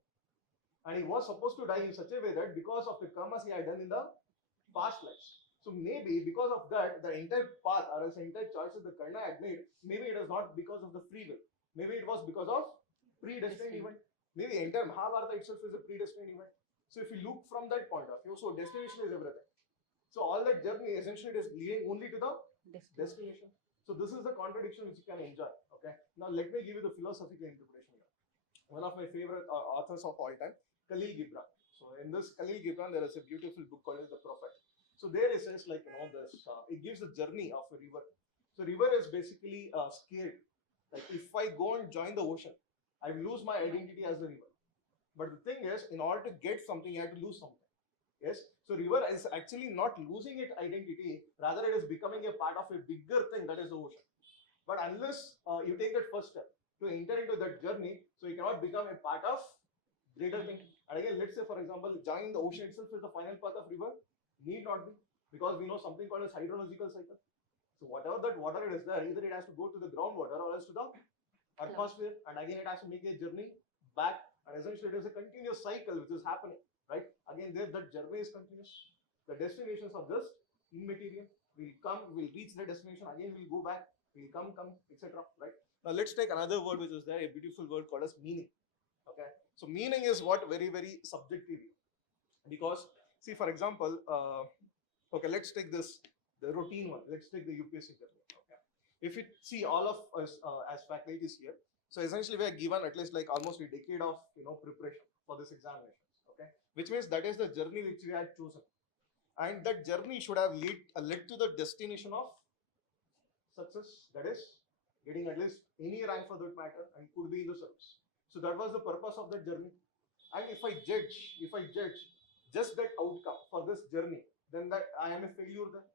And he was supposed to die in such a way that because of the karmas he had done in the past lives. So maybe because of that, the entire path or the entire choices the Karna had made, maybe it was not because of the free will. Maybe it was because of predestined event. Maybe entire Mahabharata itself is a predestined event. So if you look from that point of view, so destination is everything. So all that journey essentially is leading only to the destination. So this is the contradiction which you can enjoy. Okay. Now let me give you the philosophical interpretation here. One of my favorite authors of all time, Khalil Gibran. So in this Khalil Gibran, there is a beautiful book called The Prophet. So there it says like this. It gives the journey of a river. So river is basically scared. Like if I go and join the ocean, I lose my identity as the river. But the thing is, in order to get something, you have to lose something. Yes. So river is actually not losing its identity, rather it is becoming a part of a bigger thing that is the ocean. But unless you take that first step to enter into that journey, so you cannot become a part of greater thing. And again, let's say for example, joining the ocean itself is the final path of river. Need not be, because we know something called as hydrological cycle. So whatever that water it is there, either it has to go to the groundwater or else to the atmosphere, and again it has to make a journey back, and essentially it is a continuous cycle which is happening, right? Again, there that journey is continuous. The destinations are just immaterial. We'll come, we'll reach the destination, again we'll go back, we'll come, etc. Right? Now let's take another word which is there, a beautiful word called as meaning. Okay, so meaning is what very, very subjective, because see, for example, okay, let's take this, the routine one. Let's take the UPSC interview. Okay, if you see all of us as faculties here, so essentially we are given at least like almost a decade of preparation for this examinations. Okay, which means that is the journey which we had chosen, and that journey should have led to the destination of success. That is getting at least any rank for that matter, and could be in the service. So that was the purpose of that journey. And if I judge just that outcome for this journey, then that I am a failure then.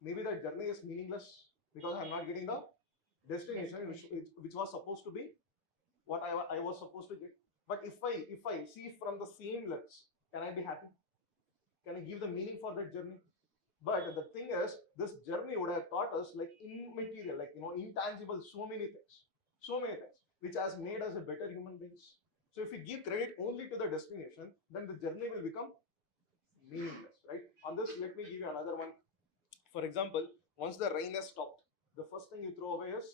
Maybe that journey is meaningless because I am not getting the destination which was supposed to be what I was supposed to get. But if I see from the same lens, can I be happy? Can I give the meaning for that journey? But the thing is, this journey would have taught us like immaterial, like intangible, so many things, which has made us a better human beings. So if we give credit only to the destination, then the journey will become meaningless, right? On this, let me give you another one. For example, once the rain has stopped, the first thing you throw away is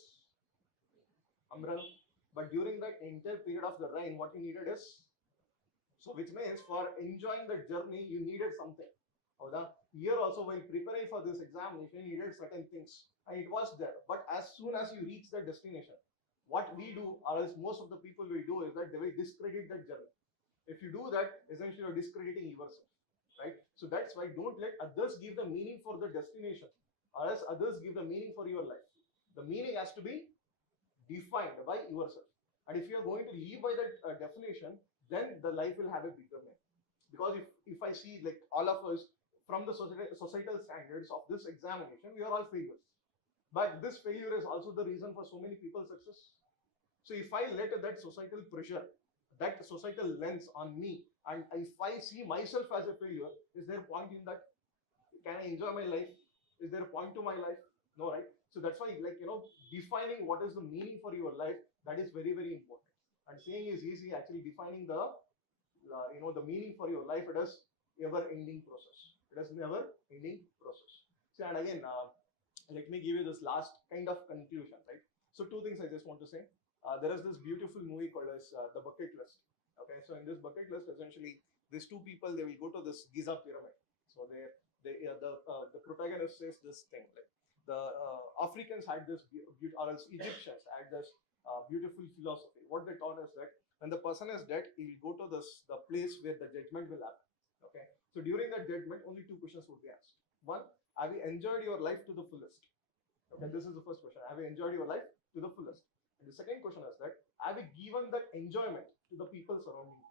umbrella. But during that entire period of the rain, what you needed is, so which means for enjoying the journey, you needed something. Here also, while preparing for this examination, you needed certain things, and it was there. But as soon as you reach the destination, what we do, or as most of the people will do, is that they will discredit that journey. If you do that, essentially you're discrediting yourself, right? So that's why don't let others give the meaning for the destination, or else others give the meaning for your life. The meaning has to be defined by yourself. And if you are going to live by that definition, then the life will have a bigger meaning. Because if I see like all of us from the societal standards of this examination, we are all failures. But this failure is also the reason for so many people's success. So if I let that societal pressure, that societal lens on me, and if I see myself as a failure, is there a point in that? Can I enjoy my life? Is there a point to my life? No, right? So that's why, like, defining what is the meaning for your life, that is very, very important. And saying is easy, actually defining the the meaning for your life, it is ever-ending process. It is never-ending process. So, and again, let me give you this last kind of conclusion, right? So, two things I just want to say. There is this beautiful movie called as The Bucket List. Okay, so in this bucket list, essentially, these two people, they will go to this Giza pyramid. So the protagonist says this thing, like the Africans had this, or else Egyptians had this beautiful philosophy. What they taught is that when the person is dead, he will go to the place where the judgment will happen. Okay, so during that judgment, only two questions would be asked. One, have you enjoyed your life to the fullest? Okay, this is the first question. Have you enjoyed your life to the fullest? And the second question is that have you given that enjoyment to the people surrounding you?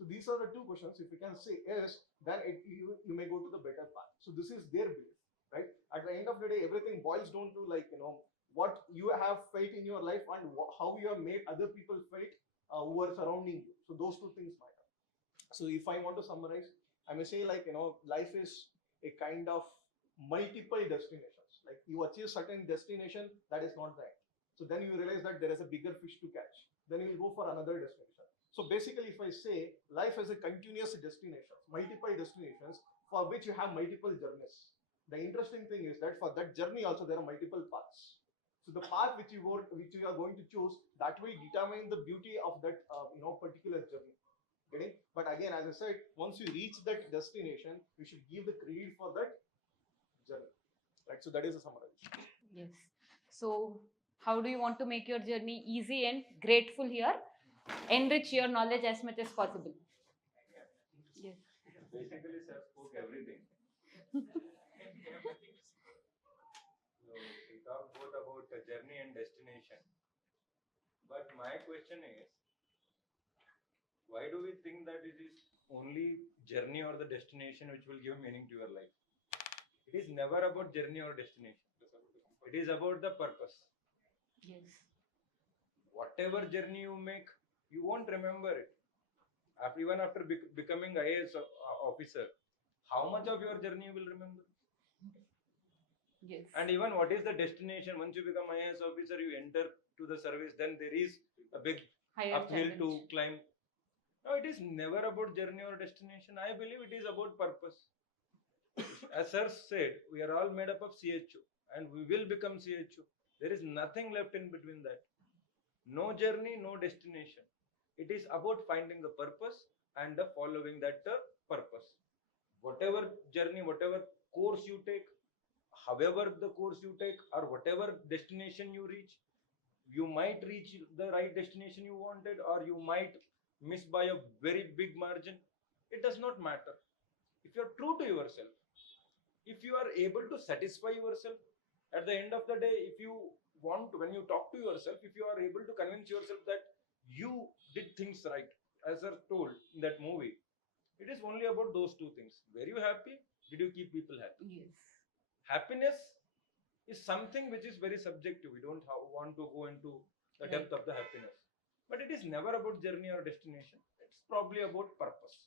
So these are the two questions. If you can say yes, then you may go to the better path. So this is their belief, right? At the end of the day, everything boils down to, like, what you have felt in your life and how you have made other people felt who are surrounding you. So those two things matter. So if I want to summarize, I may say, like, life is a kind of multiple destinations. Like, you achieve certain destination, that is not the end. So then you realize that there is a bigger fish to catch. Then you will go for another destination. So basically, if I say life is a continuous destination, multiple destinations for which you have multiple journeys. The interesting thing is that for that journey also there are multiple paths. So the path which you are going to choose, that will determine the beauty of that particular journey. Getting? But again, as I said, once you reach that destination, you should give the credit for that journey. Right? So that is a summary. Yes. So, how do you want to make your journey easy and grateful here? Enrich your knowledge as much as possible. Yes. Basically, sir spoke everything. So we talked both about a journey and destination. But my question is, why do we think that it is only journey or the destination which will give meaning to your life? It is never about journey or destination. It is about the purpose. Yes. Whatever journey you make, you won't remember it. Even after becoming IAS officer, how much of your journey you will remember? Yes. And even what is the destination? Once you become IAS officer, you enter to the service, then there is a big Higher uphill challenge. to climb. No, it is never about journey or destination. I believe it is about purpose. As sir said, we are all made up of CHO and we will become CHO. There is nothing left in between that. No journey, no destination. It is about finding the purpose and the following that purpose. Whatever journey, whatever course you take, however the course you take, or whatever destination you reach, you might reach the right destination you wanted, or you might miss by a very big margin. It does not matter. If you are true to yourself, if you are able to satisfy yourself, at the end of the day, if you want to, when you talk to yourself, if you are able to convince yourself that you did things right, as are told in that movie, it is only about those two things. Were you happy? Did you keep people happy? Yes. Happiness is something which is very subjective. We don't want to go into the depth of the happiness. But it is never about journey or destination. It's probably about purpose.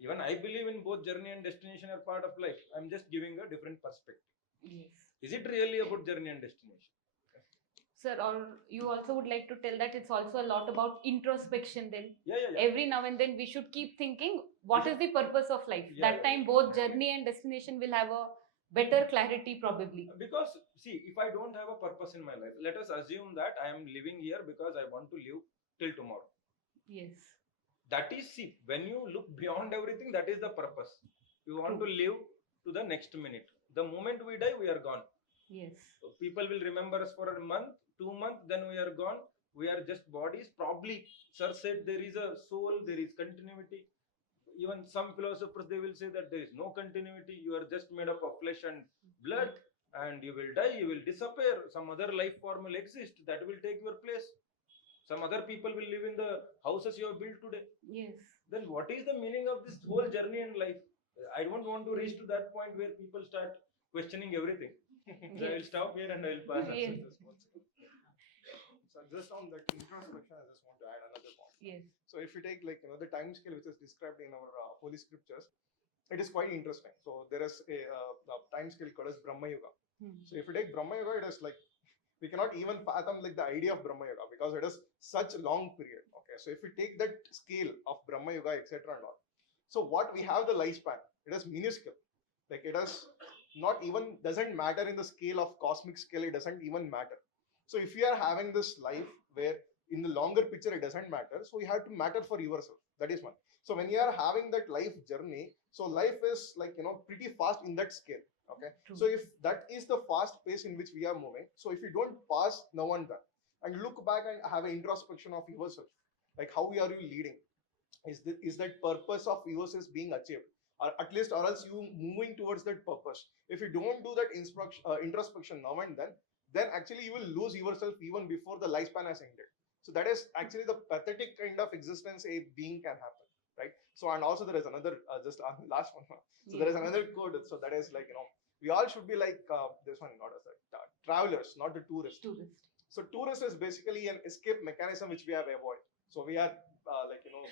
Even I believe in both journey and destination are part of life. I'm just giving a different perspective. Yes. Is it really about journey and destination? Sir, or you also would like to tell that it's also a lot about introspection then. Yeah. Every now and then we should keep thinking, what is the purpose of life? That time both journey and destination will have a better clarity probably. Because, see, if I don't have a purpose in my life, let us assume that I am living here because I want to live till tomorrow. Yes. That is, see, when you look beyond everything, that is the purpose. You want to live to the next minute. The moment we die, we are gone. Yes. So people will remember us for a month, 2 months, then we are gone. We are just bodies. Probably, sir said there is a soul, there is continuity. Even some philosophers, they will say that there is no continuity. You are just made up of flesh and blood, and you will die, you will disappear. Some other life form will exist that will take your place. Some other people will live in the houses you have built today. Yes. Then what is the meaning of this whole journey in life? I don't want to reach to that point where people start questioning everything. So I will stop here and I will pass Yes. this one second. So just on that introspection, I just want to add another point. Yes. So if you take, like, the time scale which is described in our holy scriptures, it is quite interesting. So there is a time scale called as Brahma Yuga. So if you take Brahma Yuga, it is like we cannot even fathom like the idea of Brahma Yuga because it is such a long period. Okay, Okay, so if we take that scale of Brahma Yuga, etc. and all, so what we have the lifespan, it is minuscule. Like it is not even, doesn't matter in the scale of cosmic scale, it doesn't even matter. So if you are having this life where in the longer picture it doesn't matter, so you have to matter for yourself. That is one. So when you are having that life journey, so life is like, you know, pretty fast in that scale. Okay. True. So if that is the fast pace in which we are moving, so if you don't pass now and then and look back and have an introspection of yourself, like how are you leading? Is that purpose of yours is being achieved? Or at least, or else you moving towards that purpose. If you don't do that introspection now and then actually you will lose yourself even before the lifespan has ended. So that is actually the pathetic kind of existence a being can happen, right? So and also there is another just last one. So there is another code. So that is like, you know, we all should be like this one, not as travelers, not the tourists. So tourist is basically an escape mechanism which we have evolved. So we are like, you know,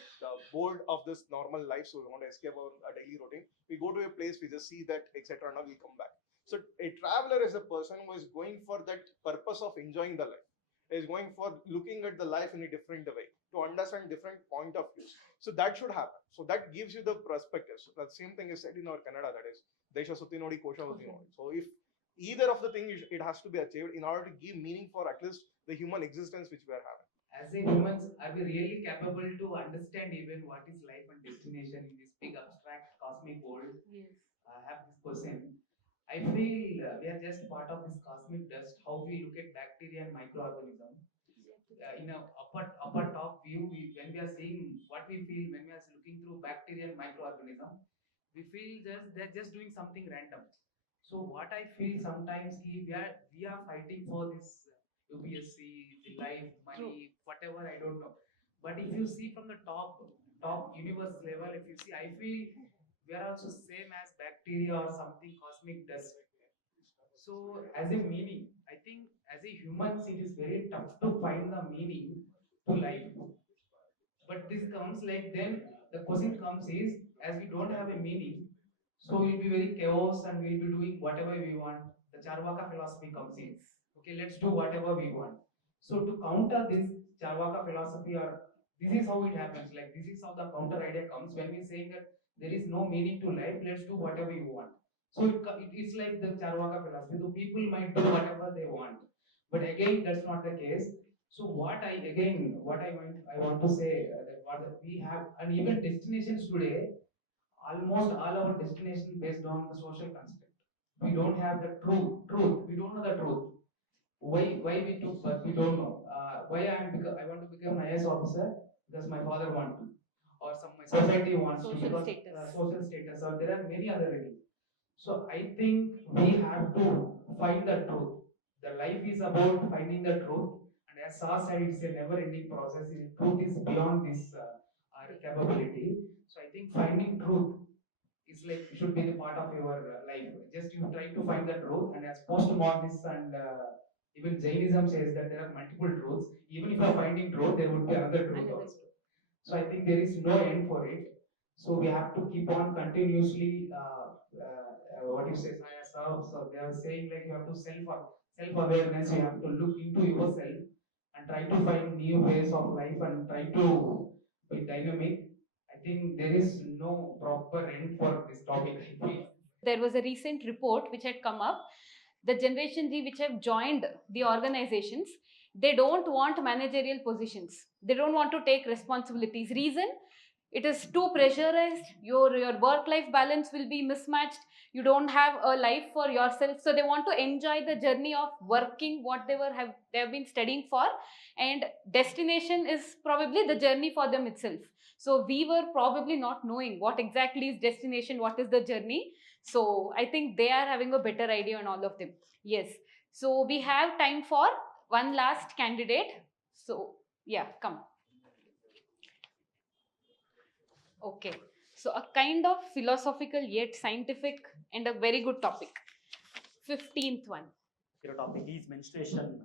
bored of this normal life, so we want to escape our daily routine. We go to a place, we just see that, etc. Now we come back. So a traveler is a person who is going for that purpose of enjoying the life. Is going for looking at the life in a different way, to understand different point of views. So that should happen. So that gives you the perspective. So the same thing is said in our Kannada, that is Desha Sutti Nodi, Kosha Sutti Nodi. So if either of the thing it has to be achieved in order to give meaning for at least the human existence which we are having. As a humans, are we really capable to understand even what is life and destination in this big abstract cosmic world? Yes. I have this question. I feel we are just part of this cosmic dust. How we look at bacteria and microorganism. In a upper top view, when we are seeing what we feel when we are looking through bacteria and microorganism, we feel just they're just doing something random. So what I feel sometimes we are fighting for this UPSC, the life, money, whatever, I don't know. But if you see from the top universe level, if you see, I feel we are also same as bacteria or something cosmic dust. So as a meaning, I think as a humans, it is very tough to find the meaning to life. But this comes like then the question comes is, as we don't have a meaning, so we'll be very chaos and we'll be doing whatever we want. The Charvaka philosophy comes in. Okay, let's do whatever we want. So to counter this Charvaka philosophy, or this is how it happens. Like this is how the counter idea comes when we're saying that there is no meaning to life. Let's do whatever you want. So it's like the Charvaka philosophy. The people might do whatever they want, but again, that's not the case. So what I want to say that what we have, and even destinations today, almost all our destination based on the social construct. We don't have the truth. We don't know the truth. Why we took birth, we don't know. Why I want to become an IAS officer because my father wants to, or my society wants to, because social status, or there are many other reasons. So I think we have to find the truth. The life is about finding the truth, and as Sa said, it's a never-ending process. The truth is beyond this our capability. So I think finding truth is like should be the part of your life. Just you try to find the truth, and as postmodernists and even Jainism says that there are multiple truths. Even if you are finding truth, there would be another truth also. So I think there is no end for it. So we have to keep on continuously what you say, so they are saying like you have to self-awareness, you have to look into yourself and try to find new ways of life and try to be dynamic. I think there is no proper end for this topic, I feel. There was a recent report which had come up. The Generation Z which have joined the organizations, they don't want managerial positions. They don't want to take responsibilities. Reason? It is too pressurized. Your work-life balance will be mismatched. You don't have a life for yourself. So they want to enjoy the journey of working what they have been studying for, and destination is probably the journey for them itself. So we were probably not knowing what exactly is destination, what is the journey. So I think they are having a better idea on all of them. Yes. So we have time for one last candidate. So yeah, come. Okay. So a kind of philosophical yet scientific and a very good topic. 15th one. Topic is menstruation,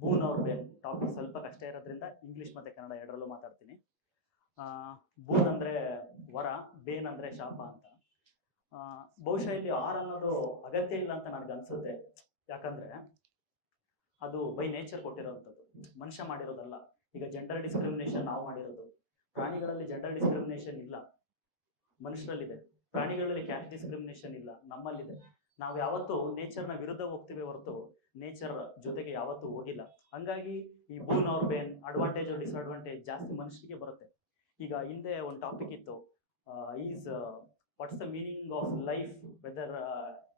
boon or bane. Topic ಸ್ವಲ್ಪ ಕಷ್ಟ ಇರೋದ್ರಿಂದ English ಮತ್ತೆ ಕನ್ನಡ ಎರಡರಲ್ಲೂ ಮಾತಾಡ್ತೀನಿ. Boon ಅಂದರೆ ವರ, ಬೇನ್ ಅಂದರೆ ಶಾಪ ಅಂತ. ಬಹುಶಃ ಇಲ್ಲಿ ಆರ್ ಅನ್ನೋದು ಅಗತ್ಯ ಇಲ್ಲ ಅಂತ ನನಗೆ ಅನಿಸುತ್ತೆ. ಯಾಕಂದರೆ ಅದು ಬೈ ನೇಚರ್ ಕೊಟ್ಟಿರೋವಂಥದ್ದು, ಮನುಷ್ಯ ಮಾಡಿರೋದಲ್ಲ. ಈಗ ಜೆಂಡರ್ ಡಿಸ್ಕ್ರಿಮಿನೇಷನ್ ನಾವು ಮಾಡಿರೋದು. ಪ್ರಾಣಿಗಳಲ್ಲಿ ಜೆಂಡರ್ ಡಿಸ್ಕ್ರಿಮಿನೇಷನ್ ಇಲ್ಲ, ಮನುಷ್ಯರಲ್ಲಿದೆ. ಪ್ರಾಣಿಗಳಲ್ಲಿ ಕ್ಯಾಸ್ಟ್ ಡಿಸ್ಕ್ರಿಮಿನೇಷನ್ ಇಲ್ಲ, ನಮ್ಮಲ್ಲಿದೆ. ನಾವು ಯಾವತ್ತೂ ನೇಚರ್ನ ವಿರುದ್ಧ ಹೋಗ್ತೀವಿ ಹೊರತು ನೇಚರ್ ಜೊತೆಗೆ ಯಾವತ್ತೂ ಹೋಗಿಲ್ಲ. ಹಂಗಾಗಿ ಈ bone or bane, advantage disadvantage ಜಾಸ್ತಿ ಮನುಷ್ಯರಿಗೆ ಬರುತ್ತೆ. ಈಗ ಹಿಂದೆ ಒಂದು ಟಾಪಿಕ್ ಇತ್ತು, is what's the meaning of life whether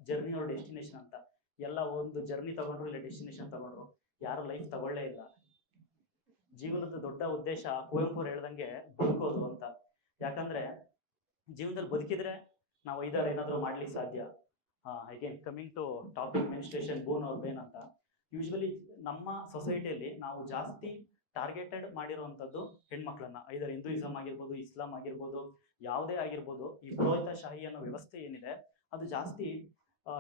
journey or destination ಅಂತ. ಎಲ್ಲ ಒಂದು ಜರ್ನಿ ತಗೊಂಡ್ರು ಇಲ್ಲ ಡೆಸ್ಟಿನೇಷನ್ ತಗೊಂಡ್ರು, ಯಾರು ಲೈಫ್ ತಗೊಳ್ಳೇ ಇಲ್ಲ. ಜೀವನದ ದೊಡ್ಡ ಉದ್ದೇಶ ಕುವೆಂಪು ಹೇಳ್ದಂಗೆ ಬದುಕೋದು ಅಂತ. ಯಾಕಂದ್ರೆ ಜೀವನದಲ್ಲಿ ಬದುಕಿದ್ರೆ ನಾವು ಐದಾರು ಏನಾದರೂ ಮಾಡ್ಲಿಕ್ಕೆ ಸಾಧ್ಯ. Again coming to topic menstruation, bone or bane ಅಂತ. ಯೂಶ್ವಲಿ ನಮ್ಮ ಸೊಸೈಟಿಯಲ್ಲಿ ನಾವು ಜಾಸ್ತಿ ಟಾರ್ಗೆಟೆಡ್ ಮಾಡಿರುವಂಥದ್ದು ಹೆಣ್ಮಕ್ಳನ್ನ. ಐದರ್ ಹಿಂದೂಯಿಸಮ್ ಆಗಿರ್ಬೋದು, ಇಸ್ಲಾಂ ಆಗಿರ್ಬೋದು, ಯಾವುದೇ ಆಗಿರ್ಬೋದು, ಈ ಪುರೋಹಿತಶಾಹಿ ಅನ್ನೋ ವ್ಯವಸ್ಥೆ ಏನಿದೆ ಅದು ಜಾಸ್ತಿ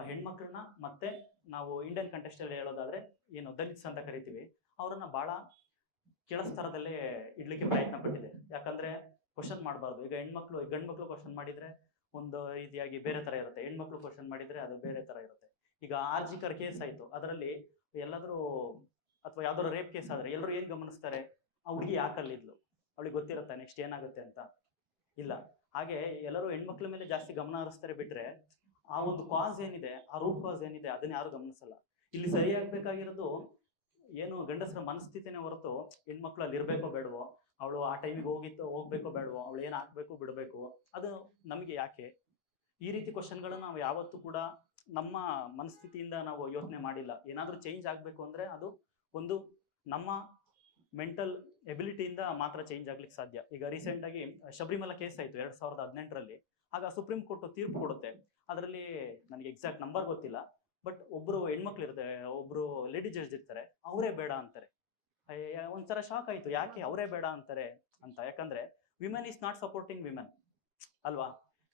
ಹೆಣ್ಮಕ್ಳನ್ನ, ಮತ್ತೆ ನಾವು ಇಂಡಿಯನ್ ಕಂಟೆಕ್ಸ್ಟಲ್ಲಿ ಹೇಳೋದಾದ್ರೆ ಏನು ದಲಿತ್ಸ್ ಅಂತ ಕರಿತೀವಿ, ಅವರನ್ನ ಭಾಳ ಕೆಳಸ್ತರದಲ್ಲೇ ಇಡ್ಲಿಕ್ಕೆ ಪ್ರಯತ್ನ ಪಟ್ಟಿದೆ. ಯಾಕಂದ್ರೆ ಕ್ವಶನ್ ಮಾಡಬಾರ್ದು. ಈಗ ಗಂಡು ಮಕ್ಳು ಕ್ವಶನ್ ಮಾಡಿದ್ರೆ ಒಂದು ರೀತಿಯಾಗಿ ಬೇರೆ ಥರ ಇರುತ್ತೆ, ಹೆಣ್ಮಕ್ಳು ಕ್ವಶನ್ ಮಾಡಿದ್ರೆ ಅದು ಬೇರೆ ಥರ ಇರುತ್ತೆ. ಈಗ ಆರ್ಜಿಕರ್ ಕೇಸ್ ಆಯಿತು, ಅದರಲ್ಲಿ ಎಲ್ಲಾದರೂ ಅಥವಾ ಯಾವ್ದಾದ್ರು ರೇಪ್ ಕೇಸ್ ಆದರೆ ಎಲ್ಲರೂ ಏನು ಗಮನಿಸ್ತಾರೆ, ಆ ಹುಡುಗಿ ಯಾಕಲ್ಲಿದ್ಲು, ಅವಳಿಗೆ ಗೊತ್ತಿರುತ್ತೆ ನೆಕ್ಸ್ಟ್ ಏನಾಗುತ್ತೆ ಅಂತ. ಇಲ್ಲ, ಹಾಗೆ ಎಲ್ಲರೂ ಹೆಣ್ಮಕ್ಳ ಮೇಲೆ ಜಾಸ್ತಿ ಗಮನ ಹರಿಸ್ತಾರೆ ಬಿಟ್ರೆ ಆ ಒಂದು ಕಾಸ್ ಏನಿದೆ, ಆ ರೂಟ್ ಕಾಸ್ ಏನಿದೆ ಅದನ್ನ ಯಾರು ಗಮನಿಸಲ್ಲ. ಇಲ್ಲಿ ಸರಿಯಾಗಬೇಕಾಗಿರೋದು ಏನು ಗಂಡಸರ ಮನಸ್ಥಿತಿನೇ ಹೊರತು ಹೆಣ್ಮಕ್ಳು ಅಲ್ಲಿ ಇರಬೇಕೋ ಬೇಡವೋ, ಅವಳು ಆ ಟೈಮಿಗೆ ಹೋಗ್ಬೇಕೋ ಬೇಡವೋ, ಅವಳು ಏನು ಹಾಕ್ಬೇಕು ಬಿಡಬೇಕು, ಅದು ನಮಗೆ ಯಾಕೆ? ಈ ರೀತಿ ಕ್ವಶನ್ಗಳನ್ನ ನಾವು ಯಾವತ್ತೂ ಕೂಡ ನಮ್ಮ ಮನಸ್ಥಿತಿಯಿಂದ ನಾವು ಯೋಚನೆ ಮಾಡಿಲ್ಲ. ಏನಾದರೂ ಚೇಂಜ್ ಆಗಬೇಕು ಅಂದರೆ ಅದು ಒಂದು ನಮ್ಮ ಮೆಂಟಲ್ ಎಬಿಲಿಟಿಯಿಂದ ಮಾತ್ರ ಚೇಂಜ್ ಆಗ್ಲಿಕ್ಕೆ ಸಾಧ್ಯ. ಈಗ ರೀಸೆಂಟಾಗಿ ಶಬರಿಮಲ ಕೇಸ್ ಆಯಿತು 2018ರಲ್ಲಿ. ಆಗ ಸುಪ್ರೀಂ ಕೋರ್ಟ್ ತೀರ್ಪು ಕೊಡುತ್ತೆ. ಅದರಲ್ಲಿ ನನಗೆ ಎಕ್ಸಾಕ್ಟ್ ನಂಬರ್ ಗೊತ್ತಿಲ್ಲ, ಬಟ್ ಒಬ್ಬರು ಹೆಣ್ಮಕ್ಳು ಇರ್ತಾರೆ, ಒಬ್ಬರು ಲೇಡಿ ಜಡ್ಜ್ ಇರ್ತಾರೆ, ಅವರೇ ಬೇಡ ಅಂತಾರೆ. ಒಂಥರ ಶಾಕ್ ಆಯಿತು, ಯಾಕೆ ಅವರೇ ಬೇಡ ಅಂತಾರೆ ಅಂತ. ಯಾಕಂದರೆ women is not supporting women ಅಲ್ವಾ.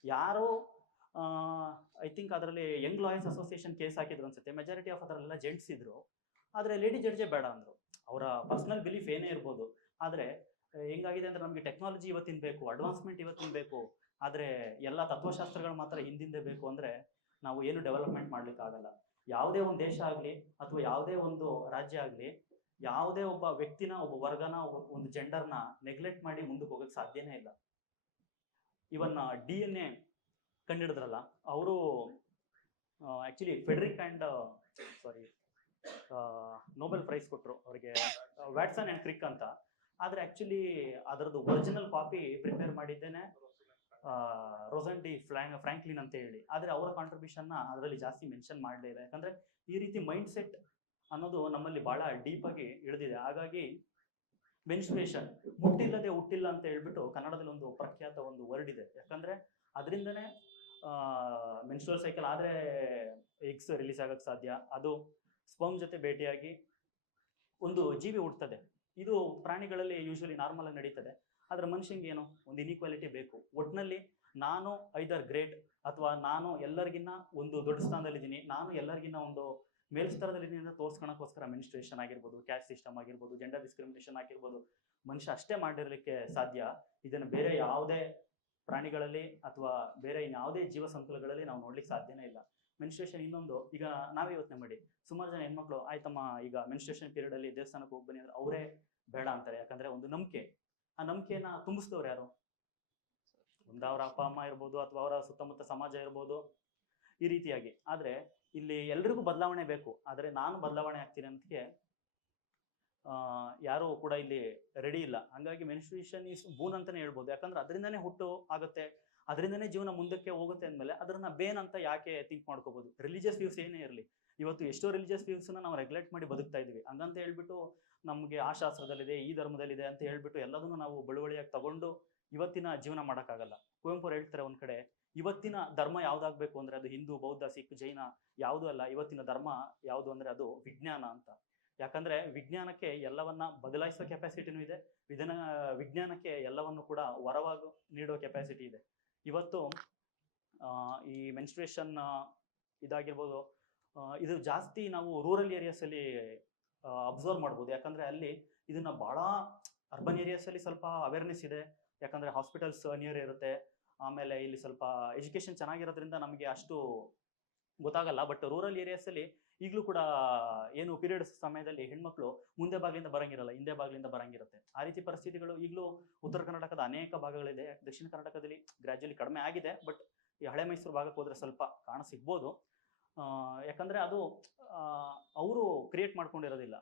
ಯಾರು ಐ ಥಿಂಕ್ ಅದರಲ್ಲಿ ಯಂಗ್ ಲಾಯರ್ಸ್ ಅಸೋಸಿಯೇಷನ್ ಕೇಸ್ ಹಾಕಿದ್ರು ಅನ್ಸುತ್ತೆ, ಮೆಜಾರಿಟಿ ಆಫ್ ಅದರಲ್ಲೆಲ್ಲ ಜೆಂಟ್ಸ್ ಇದ್ರು, ಆದರೆ ಲೇಡಿ ಜಡ್ಜೇ ಬೇಡ ಅಂದರು. ಅವರ ಪರ್ಸನಲ್ ಬಿಲೀಫ್ ಏನೇ ಇರ್ಬೋದು. ಆದರೆ ಹೆಂಗಾಗಿದೆ ಅಂದರೆ ನಮಗೆ ಟೆಕ್ನಾಲಜಿ ಇವತ್ತಿನ ಬೇಕು, ಅಡ್ವಾನ್ಸ್ಮೆಂಟ್ ಇವತ್ತಿನ ಬೇಕು, ಆದರೆ ಎಲ್ಲ ತತ್ವಶಾಸ್ತ್ರಗಳು ಮಾತ್ರ ಹಿಂದಿಂದೆ ಬೇಕು ಅಂದರೆ ನಾವು ಏನು ಡೆವಲಪ್ಮೆಂಟ್ ಮಾಡಲಿಕ್ಕಾಗಲ್ಲ. ಯಾವುದೇ ಒಂದು ದೇಶ ಆಗಲಿ ಅಥವಾ ಯಾವುದೇ ಒಂದು ರಾಜ್ಯ ಆಗಲಿ, ಯಾವುದೇ ಒಬ್ಬ ವ್ಯಕ್ತಿನ, ಒಬ್ಬ ವರ್ಗನ, ಒಂದು ಜೆಂಡರ್ನ ನೆಗ್ಲೆಕ್ಟ್ ಮಾಡಿ ಮುಂದಕ್ಕೆ ಹೋಗೋಕ್ಕೆ ಸಾಧ್ಯನೇ ಇಲ್ಲ. ಇವನ್ DNA ಕಂಡಿಡಿದ್ರಲ್ಲ ಅವರು, actually Frederick and Nobel prize ಕೊಟ್ಟರು ಅವರಿಗೆ, ವ್ಯಾಟ್ಸನ್ ಆ್ಯಂಡ್ ಕ್ರಿಕ್ ಅಂತ. ಆದರೆ ಆ್ಯಕ್ಚುಲಿ ಅದರದ್ದು ಒರಿಜಿನಲ್ ಕಾಪಿ ಪ್ರಿಪೇರ್ ಮಾಡಿದ್ದೇನೆ ರೋಸನ್ ಡಿ ಫ್ರಾಂಕ್ಲಿನ್ ಅಂತ ಹೇಳಿ. ಆದರೆ ಅವರ ಕಾಂಟ್ರಿಬ್ಯೂಷನ್ನ ಅದರಲ್ಲಿ ಜಾಸ್ತಿ ಮೆನ್ಷನ್ ಮಾಡಲೇ ಇಲ್ಲ. ಯಾಕಂದರೆ ಈ ರೀತಿ ಮೈಂಡ್ ಸೆಟ್ ಅನ್ನೋದು ನಮ್ಮಲ್ಲಿ ಭಾಳ ಡೀಪಾಗಿ ಇಳಿದಿದೆ. ಹಾಗಾಗಿ ಮೆನ್ಸ್ಟ್ರೇಷನ್, ಮುಟ್ಟಿಲ್ಲದೆ ಹುಟ್ಟಿಲ್ಲ ಅಂತ ಹೇಳ್ಬಿಟ್ಟು ಕನ್ನಡದಲ್ಲಿ ಒಂದು ಪ್ರಖ್ಯಾತ ಒಂದು ವರ್ಡ್ ಇದೆ. ಯಾಕಂದರೆ ಅದರಿಂದನೇ ಮೆನ್ಸ್ಟ್ರುವಲ್ ಸೈಕಲ್ ಆದರೆ ಎಗ್ಸ್ ರಿಲೀಸ್ ಆಗೋಕ್ಕೆ ಸಾಧ್ಯ. ಅದು ಸ್ಪರ್ಮ್ ಜೊತೆ ಭೇಟಿಯಾಗಿ ಒಂದು ಜೀವಿ ಹುಡ್ತದೆ. ಇದು ಪ್ರಾಣಿಗಳಲ್ಲಿ ಯೂಶ್ವಲಿ ನಾರ್ಮಲ್ ಆಗಿ ನಡೀತದೆ. ಆದರೆ ಮನುಷ್ಯಂಗೆ ಏನು ಒಂದು ಇನ್ಇಕ್ವಾಲಿಟಿ ಬೇಕು. ಒಟ್ಟಿನಲ್ಲಿ ನಾನು ಐದರ್ ಗ್ರೇಟ್ ಅಥವಾ ನಾನು ಎಲ್ಲರಿಗಿನ್ನ ಒಂದು ದೊಡ್ಡ ಸ್ಥಾನದಲ್ಲಿದ್ದೀನಿ, ನಾನು ಎಲ್ಲರಿಗಿನ್ನ ಒಂದು ಮೇಲ್ಸ್ತರದಲ್ಲಿದ್ದೀನಿ ಅಂತ ತೋರಿಸ್ಕೊಳಕ್ಕೋಸ್ಕರ ಮೆನ್ಸ್ಟ್ರೇಷನ್ ಆಗಿರ್ಬೋದು, ಕ್ಯಾಸ್ಟ್ ಸಿಸ್ಟಮ್ ಆಗಿರ್ಬೋದು, ಜೆಂಡರ್ ಡಿಸ್ಕ್ರಿಮಿನೇಷನ್ ಆಗಿರ್ಬೋದು, ಮನುಷ್ಯ ಅಷ್ಟೇ ಮಾಡಿರಲಿಕ್ಕೆ ಸಾಧ್ಯ. ಇದನ್ನು ಬೇರೆ ಯಾವುದೇ ಪ್ರಾಣಿಗಳಲ್ಲಿ ಅಥವಾ ಬೇರೆ ಇನ್ಯಾವುದೇ ಜೀವ ಸಂಕುಲಗಳಲ್ಲಿ ನಾವು ನೋಡ್ಲಿಕ್ಕೆ ಸಾಧ್ಯನೇ ಇಲ್ಲ. ಮೆನ್ಸ್ಟ್ರೇಷನ್ ಇನ್ನೊಂದು, ಈಗ ನಾವೇ ಯೋಚನೆ ಮಾಡಿ, ಸುಮಾರು ಜನ ಹೆಣ್ಮಕ್ಳು ಆಯ್ತಮ್ಮ ಈಗ ಮೆನ್ಸ್ಟ್ರೇಷನ್ ಪೀರಿಯಡಲ್ಲಿ ದೇವಸ್ಥಾನಕ್ಕೆ ಹೋಗಿ ಬನ್ನಿ ಅಂದರೆ ಅವರೇ ಬೇಡ ಅಂತಾರೆ. ಯಾಕಂದರೆ ಒಂದು ನಂಬಿಕೆ, ಆ ನಂಬಿಕೆನ ತುಂಬಿಸಿದವ್ರು ಯಾರು? ಒಂದು ಅವರ ಅಪ್ಪ ಅಮ್ಮ ಇರ್ಬೋದು ಅಥವಾ ಅವರ ಸುತ್ತಮುತ್ತ ಸಮಾಜ ಇರ್ಬೋದು, ಈ ರೀತಿಯಾಗಿ. ಆದರೆ ಇಲ್ಲಿ ಎಲ್ರಿಗೂ ಬದಲಾವಣೆ ಬೇಕು, ಆದರೆ ನಾನು ಬದಲಾವಣೆ ಆಗ್ತೀನಿ ಅಂತಕ್ಕೆ ಯಾರೂ ಕೂಡ ಇಲ್ಲಿ ರೆಡಿ ಇಲ್ಲ. ಹಾಗಾಗಿ ಮೆನ್ಸ್ಟ್ರೇಷನ್ ಈಸ್ ಬೂನ್ ಅಂತಲೇ ಹೇಳ್ಬೋದು. ಯಾಕಂದ್ರೆ ಅದರಿಂದನೇ ಹುಟ್ಟು ಆಗುತ್ತೆ, ಅದರಿಂದನೇ ಜೀವನ ಮುಂದಕ್ಕೆ ಹೋಗುತ್ತೆ ಅಂದಮೇಲೆ ಅದನ್ನ ಬೇನ್ ಅಂತ ಯಾಕೆ ಥಿಂಕ್ ಮಾಡ್ಕೋಬೋದು? ರಿಲಿಜಿಯಸ್ ವ್ಯೂಸ್ ಏನೇ ಇರಲಿ, ಇವತ್ತು ಎಷ್ಟೋ ರಿಲಿಜಿಯಸ್ ವ್ಯೂಸ್ನ ನಾವು ರೆಗ್ಯುಲೇಟ್ ಮಾಡಿ ಬದುಕ್ತಾ ಇದ್ವಿ. ಹಂಗಂತ ಹೇಳ್ಬಿಟ್ಟು ನಮಗೆ ಆ ಶಾಸ್ತ್ರದಲ್ಲಿದೆ, ಈ ಧರ್ಮದಲ್ಲಿದೆ ಅಂತ ಹೇಳ್ಬಿಟ್ಟು ಎಲ್ಲದನ್ನು ನಾವು ಬಳುವಳಿಯಾಗಿ ತಗೊಂಡು ಇವತ್ತಿನ ಜೀವನ ಮಾಡೋಕ್ಕಾಗಲ್ಲ. ಕುವೆಂಪು ಹೇಳ್ತಾರೆ ಒಂದು ಕಡೆ, ಇವತ್ತಿನ ಧರ್ಮ ಯಾವುದಾಗಬೇಕು ಅಂದರೆ ಅದು ಹಿಂದೂ, ಬೌದ್ಧ, ಸಿಖ್, ಜೈನ ಯಾವುದೂ ಅಲ್ಲ. ಇವತ್ತಿನ ಧರ್ಮ ಯಾವುದು ಅಂದರೆ ಅದು ವಿಜ್ಞಾನ ಅಂತ. ಯಾಕಂದರೆ ವಿಜ್ಞಾನಕ್ಕೆ ಎಲ್ಲವನ್ನ ಬದಲಾಯಿಸೋ ಕೆಪಾಸಿಟಿನೂ ಇದೆ, ವಿಜ್ಞಾನಕ್ಕೆ ಎಲ್ಲವನ್ನು ಕೂಡ ವರವಾಗಿ ನೀಡೋ ಕೆಪಾಸಿಟಿ ಇದೆ. ಇವತ್ತು ಈ ಮೆನ್ಸ್ಟ್ರೇಷನ್ ಇದಾಗಿರ್ಬೋದು, ಇದು ಜಾಸ್ತಿ ನಾವು ರೂರಲ್ ಏರಿಯಾಸಲ್ಲಿ ಅಬ್ಸರ್ವ್ ಮಾಡ್ಬೋದು. ಯಾಕಂದರೆ ಅಲ್ಲಿ ಇದನ್ನು ಭಾಳ, ಅರ್ಬನ್ ಏರಿಯಾಸಲ್ಲಿ ಸ್ವಲ್ಪ ಅವೇರ್ನೆಸ್ ಇದೆ, ಯಾಕಂದರೆ ಹಾಸ್ಪಿಟಲ್ಸ್ ನಿಯರ್ ಇರುತ್ತೆ. ಆಮೇಲೆ ಇಲ್ಲಿ ಸ್ವಲ್ಪ ಎಜುಕೇಷನ್ ಚೆನ್ನಾಗಿರೋದ್ರಿಂದ ನಮಗೆ ಅಷ್ಟು ಗೊತ್ತಾಗಲ್ಲ. ಬಟ್ ರೂರಲ್ ಏರಿಯಾಸಲ್ಲಿ ಈಗಲೂ ಕೂಡ ಏನು ಪೀರಿಯಡ್ಸ್ ಸಮಯದಲ್ಲಿ ಹೆಣ್ಮಕ್ಳು ಮುಂದೆ ಬಾಗಿಲಿಂದ ಬರಂಗಿರಲ್ಲ, ಹಿಂದೆ ಬಾಗಿಲಿಂದ ಬರಂಗಿರುತ್ತೆ. ಆ ರೀತಿ ಪರಿಸ್ಥಿತಿಗಳು ಈಗಲೂ ಉತ್ತರ ಕರ್ನಾಟಕದ ಅನೇಕ ಭಾಗಗಳಿದೆ. ದಕ್ಷಿಣ ಕರ್ನಾಟಕದಲ್ಲಿ ಗ್ರ್ಯಾಜುಲಿ ಕಡಿಮೆ ಆಗಿದೆ, ಬಟ್ ಈ ಹಳೆ ಮೈಸೂರು ಭಾಗಕ್ಕೆ ಹೋದರೆ ಸ್ವಲ್ಪ ಕಾಣ ಸಿಗ್ಬೋದು. ಯಾಕಂದರೆ ಅದು ಅವರು ಕ್ರಿಯೇಟ್ ಮಾಡ್ಕೊಂಡಿರೋದಿಲ್ಲ.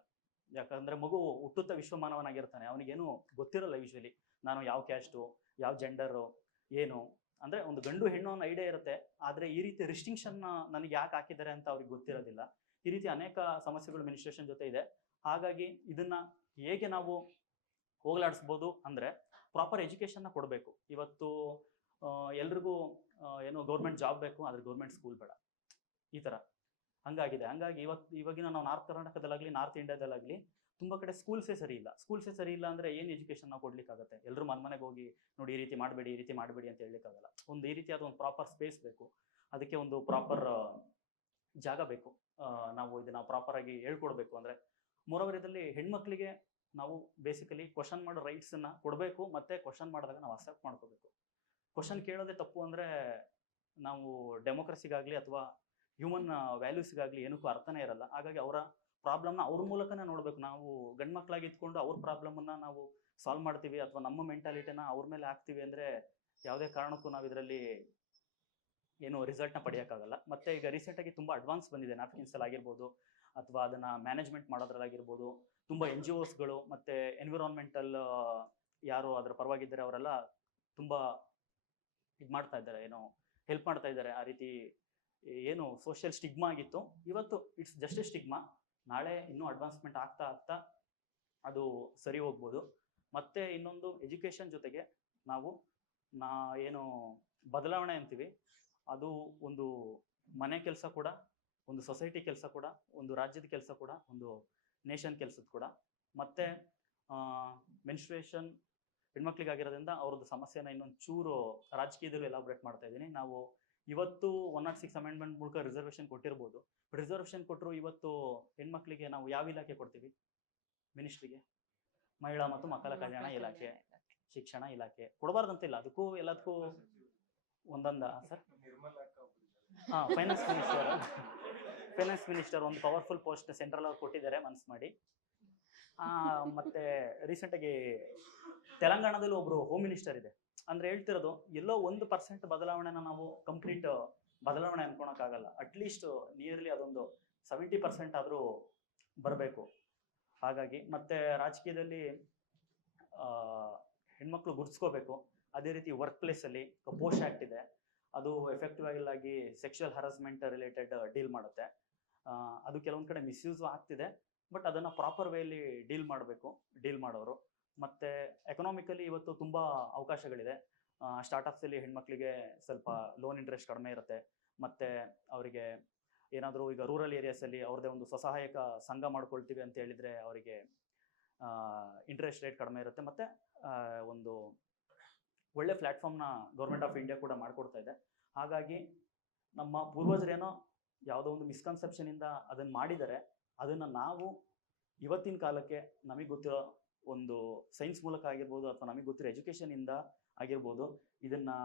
ಯಾಕಂದರೆ ಮಗು ಹುಟ್ಟುತ್ತಾ ವಿಶ್ವಮಾನವನಾಗಿರ್ತಾನೆ, ಅವನಿಗೇನು ಗೊತ್ತಿರಲ್ಲ ಯೂಶ್ವಲಿ ನಾನು ಯಾವ ಕ್ಯಾಸ್ಟು, ಯಾವ ಜೆಂಡರು, ಏನು ಅಂದರೆ ಒಂದು ಗಂಡು ಹೆಣ್ಣು ಅನ್ನೋ ಐಡಿಯಾ ಇರುತ್ತೆ. ಆದರೆ ಈ ರೀತಿ ರಿಸ್ಟ್ರಿಕ್ಷನ್ನ ನನಗೆ ಯಾಕೆ ಹಾಕಿದ್ದಾರೆ ಅಂತ ಅವ್ರಿಗೆ ಗೊತ್ತಿರೋದಿಲ್ಲ. ಈ ರೀತಿ ಅನೇಕ ಸಮಸ್ಯೆಗಳು ಮಿನಿಸ್ಟ್ರೇಷನ್ ಜೊತೆ ಇದೆ. ಹಾಗಾಗಿ ಇದನ್ನು ಹೇಗೆ ನಾವು ಹೋಗಲಾಡಿಸ್ಬೋದು ಅಂದರೆ ಪ್ರಾಪರ್ ಎಜುಕೇಷನ್ನ ಕೊಡಬೇಕು. ಇವತ್ತು ಎಲ್ರಿಗೂ ಏನು ಗೌರ್ಮೆಂಟ್ ಜಾಬ್ ಬೇಕು, ಆದರೆ ಗೌರ್ಮೆಂಟ್ ಸ್ಕೂಲ್ ಬೇಡ, ಈ ಥರ ಹಂಗಾಗಿದೆ. ಹಂಗಾಗಿ ಇವಾಗಿನ ನಾವು ನಾರ್ತ್ ಕರ್ನಾಟಕದಲ್ಲಾಗಲಿ ನಾರ್ತ್ ಇಂಡಿಯಾದಲ್ಲಾಗಲಿ ತುಂಬ ಕಡೆ ಸ್ಕೂಲ್ಸೇ ಸರಿ ಇಲ್ಲ ಅಂದರೆ ಏನು ಎಜುಕೇಷನ್ ನಾವು ಕೊಡ್ಲಿಕ್ಕಾಗುತ್ತೆ? ಎಲ್ಲರೂ ಮನೆಗೆ ಹೋಗಿ ನೋಡಿ ಈ ರೀತಿ ಮಾಡಬೇಡಿ ಅಂತ ಹೇಳಲಿಕ್ಕಾಗಲ್ಲ. ಒಂದು ಈ ರೀತಿಯಾದ ಒಂದು ಪ್ರಾಪರ್ ಸ್ಪೇಸ್ ಬೇಕು, ಅದಕ್ಕೆ ಒಂದು ಪ್ರಾಪರ್ ಜಾಗ ಬೇಕು. ನಾವು ಇದನ್ನು ಪ್ರಾಪರಾಗಿ ಹೇಳ್ಕೊಡ್ಬೇಕು. ಅಂದರೆ ಮೋರೋವರ್ ಇದರಲ್ಲಿ ಹೆಣ್ಮಕ್ಳಿಗೆ ನಾವು ಬೇಸಿಕಲಿ ಕ್ವಶನ್ ಮಾಡೋ ರೈಟ್ಸನ್ನು ಕೊಡಬೇಕು, ಮತ್ತು ಕ್ವಶನ್ ಮಾಡಿದಾಗ ನಾವು ಅಕ್ಸೆಪ್ಟ್ ಮಾಡ್ಕೋಬೇಕು. ಕ್ವಶನ್ ಕೇಳೋದೇ ತಪ್ಪು ಅಂದರೆ ನಾವು ಡೆಮೋಕ್ರಸಿಗಾಗಲಿ ಅಥವಾ ಹ್ಯೂಮನ್ ವ್ಯಾಲ್ಯೂಸ್ಗಾಗಲಿ ಏನಕ್ಕೂ ಅರ್ಥನೇ ಇರಲ್ಲ. ಹಾಗಾಗಿ ಅವರ ಪ್ರಾಬ್ಲಮ್ನ ಅವ್ರ ಮೂಲಕನೇ ನೋಡಬೇಕು. ನಾವು ಗಂಡು ಮಕ್ಕಳಾಗಿ ಇದ್ಕೊಂಡು ಅವ್ರ ಪ್ರಾಬ್ಲಮನ್ನು ನಾವು ಸಾಲ್ವ್ ಮಾಡ್ತೀವಿ ಅಥವಾ ನಮ್ಮ ಮೆಂಟಾಲಿಟಿನ ಅವ್ರ ಮೇಲೆ ಹಾಕ್ತೀವಿ ಅಂದರೆ ಯಾವುದೇ ಕಾರಣಕ್ಕೂ ನಾವು ಇದರಲ್ಲಿ ಏನು ರಿಸಲ್ಟ್ನ ಪಡೆಯೋಕ್ಕಾಗಲ್ಲ. ಮತ್ತು ಈಗ ರೀಸೆಂಟಾಗಿ ತುಂಬ ಅಡ್ವಾನ್ಸ್ ಬಂದಿದೆ, ನ್ಯಾಪ್ಕಿನ್ಸಲ್ಲಿ ಆಗಿರ್ಬೋದು ಅಥವಾ ಅದನ್ನು ಮ್ಯಾನೇಜ್ಮೆಂಟ್ ಮಾಡೋದ್ರಲ್ಲಾಗಿರ್ಬೋದು. ತುಂಬ NGOsಗಳು ಮತ್ತು ಎನ್ವಿರಾನ್ಮೆಂಟಲ್ ಯಾರು ಅದರ ಪರವಾಗಿದ್ದಾರೆ ಅವರೆಲ್ಲ ತುಂಬ ಇದು ಮಾಡ್ತಾ ಇದ್ದಾರೆ, ಏನೋ ಹೆಲ್ಪ್ ಮಾಡ್ತಾ ಇದ್ದಾರೆ. ಆ ರೀತಿ ಏನು ಸೋಷಿಯಲ್ ಸ್ಟಿಗ್ಮಾ ಆಗಿತ್ತು, ಇವತ್ತು ಇಟ್ಸ್ ಜಸ್ಟ್ ಎ ಸ್ಟಿಗ್ಮಾ. ನಾಳೆ ಇನ್ನೂ ಅಡ್ವಾನ್ಸ್ಮೆಂಟ್ ಆಗ್ತಾ ಅದು ಸರಿ ಹೋಗ್ಬೋದು. ಮತ್ತು ಇನ್ನೊಂದು ಎಜುಕೇಷನ್ ಜೊತೆಗೆ ನಾವು ಏನು ಬದಲಾವಣೆ ಅಂತೀವಿ, ಅದು ಒಂದು ಮನೆ ಕೆಲಸ ಕೂಡ, ಒಂದು ಸೊಸೈಟಿ ಕೆಲಸ ಕೂಡ, ಒಂದು ರಾಜ್ಯದ ಕೆಲಸ ಕೂಡ, ಒಂದು ನೇಷನ್ ಕೆಲಸದ ಕೂಡ. ಮತ್ತು ಮೆನ್ಸ್ಟ್ರೇಷನ್ ಹೆಣ್ಮಕ್ಳಿಗಾಗಿರೋದ್ರಿಂದ ಅವ್ರದ್ದು ಸಮಸ್ಯೆನ ಇನ್ನೊಂದು ಚೂರು ರಾಜಕೀಯದಲ್ಲೂ ಎಲಾಬ್ರೇಟ್ ಮಾಡ್ತಾ ಇದ್ದೀನಿ. ನಾವು ಇವತ್ತು 106 ಅಮೆಂಡ್ಮೆಂಟ್ ಮೂಲಕ ರಿಸರ್ವೇಷನ್ ಕೊಟ್ಟಿರ್ಬೋದು. ರಿಸರ್ವೇಷನ್ ಕೊಟ್ಟರು ಇವತ್ತು ಹೆಣ್ಮಕ್ಳಿಗೆ ನಾವು ಯಾವ ಇಲಾಖೆ ಕೊಡ್ತೀವಿ? ಮಿನಿಸ್ಟ್ರಿಗೆ ಮಹಿಳಾ ಮತ್ತು ಮಕ್ಕಳ ಕಲ್ಯಾಣ ಇಲಾಖೆ, ಶಿಕ್ಷಣ ಇಲಾಖೆ ಕೊಡಬಾರ್ದಂತಿಲ್ಲ. ಅದಕ್ಕೂ ಎಲ್ಲದಕ್ಕೂ ಒಂದೊಂದ ಸರ್. ಹಾಂ, ಫೈನಾನ್ಸ್ ಮಿನಿಸ್ಟರ್ ಒಂದು ಪವರ್ಫುಲ್ ಪೋಸ್ಟ್ ಸೆಂಟ್ರಲ್ ಅವ್ರು ಕೊಟ್ಟಿದ್ದಾರೆ, ಮನಸ್ಸು ಮಾಡಿ. ಮತ್ತು ರೀಸೆಂಟಾಗಿ ತೆಲಂಗಾಣದಲ್ಲಿ ಒಬ್ಬರು ಹೋಮ್ ಮಿನಿಸ್ಟರ್ ಇದೆ. ಅಂದರೆ ಹೇಳ್ತಿರೋದು ಎಲ್ಲೋ 1% ಬದಲಾವಣೆನ ನಾವು ಕಂಪ್ಲೀಟ್ ಬದಲಾವಣೆ ಅನ್ಕೊಳಕ್ಕಾಗಲ್ಲ. ಅಟ್ಲೀಸ್ಟ್ ನಿಯರ್ಲಿ ಅದೊಂದು 70% ಆದರೂ ಬರಬೇಕು. ಹಾಗಾಗಿ ಮತ್ತು ರಾಜಕೀಯದಲ್ಲಿ ಹೆಣ್ಮಕ್ಳು ಗುರುತಿಸ್ಕೋಬೇಕು. ಅದೇ ರೀತಿ ವರ್ಕ್ ಪ್ಲೇಸಲ್ಲಿ ಪೋಸ್ಟ್ ಆ್ಯಕ್ಟ್ ಇದೆ, ಅದು ಎಫೆಕ್ಟಿವ್ ಆಗಿ ಸೆಕ್ಷುವಲ್ ಹರಾಸ್ಮೆಂಟ್ ರಿಲೇಟೆಡ್ ಡೀಲ್ ಮಾಡುತ್ತೆ. ಅದು ಕೆಲವೊಂದು ಕಡೆ ಮಿಸ್ಯೂಸು ಆಗ್ತಿದೆ, ಬಟ್ ಅದನ್ನು ಪ್ರಾಪರ್ ವೇಲಿ ಡೀಲ್ ಮಾಡೋರು. ಮತ್ತು ಎಕನಾಮಿಕಲಿ ಇವತ್ತು ತುಂಬ ಅವಕಾಶಗಳಿದೆ. ಸ್ಟಾರ್ಟಪ್ಸಲ್ಲಿ ಹೆಣ್ಮಕ್ಳಿಗೆ ಸ್ವಲ್ಪ ಲೋನ್ ಇಂಟ್ರೆಸ್ಟ್ ಕಡಿಮೆ ಇರುತ್ತೆ. ಮತ್ತು ಅವರಿಗೆ ಏನಾದರೂ ಈಗ ರೂರಲ್ ಏರಿಯಾಸಲ್ಲಿ ಅವ್ರದ್ದೇ ಒಂದು ಸ್ವಸಹಾಯಕ ಸಂಘ ಮಾಡ್ಕೊಳ್ತೀವಿ ಅಂತ ಹೇಳಿದರೆ ಅವರಿಗೆ ಇಂಟ್ರೆಸ್ಟ್ ರೇಟ್ ಕಡಿಮೆ ಇರುತ್ತೆ. ಮತ್ತು ಒಂದು ಒಳ್ಳೆ ಪ್ಲ್ಯಾಟ್ಫಾರ್ಮ್ನ ಗೌರ್ಮೆಂಟ್ ಆಫ್ ಇಂಡಿಯಾ ಕೂಡ ಮಾಡಿಕೊಡ್ತಾ ಇದೆ. ಹಾಗಾಗಿ ನಮ್ಮ ಪೂರ್ವಜರೇನೋ ಯಾವುದೋ ಒಂದು ಮಿಸ್ಕನ್ಸೆಪ್ಷನಿಂದ ಅದನ್ನು ಮಾಡಿದರೆ, ಅದನ್ನು ನಾವು ಇವತ್ತಿನ ಕಾಲಕ್ಕೆ ನಮಗೆ ಗೊತ್ತಿರೋ ಒಂದು ಸೈನ್ಸ್ ಮೂಲಕ ಆಗಿರ್ಬೋದು ಅಥವಾ ನಮಗೆ ಗೊತ್ತಿರೋ ಎಜುಕೇಷನಿಂದ ಆಗಿರ್ಬೋದು, ಇದನ್ನು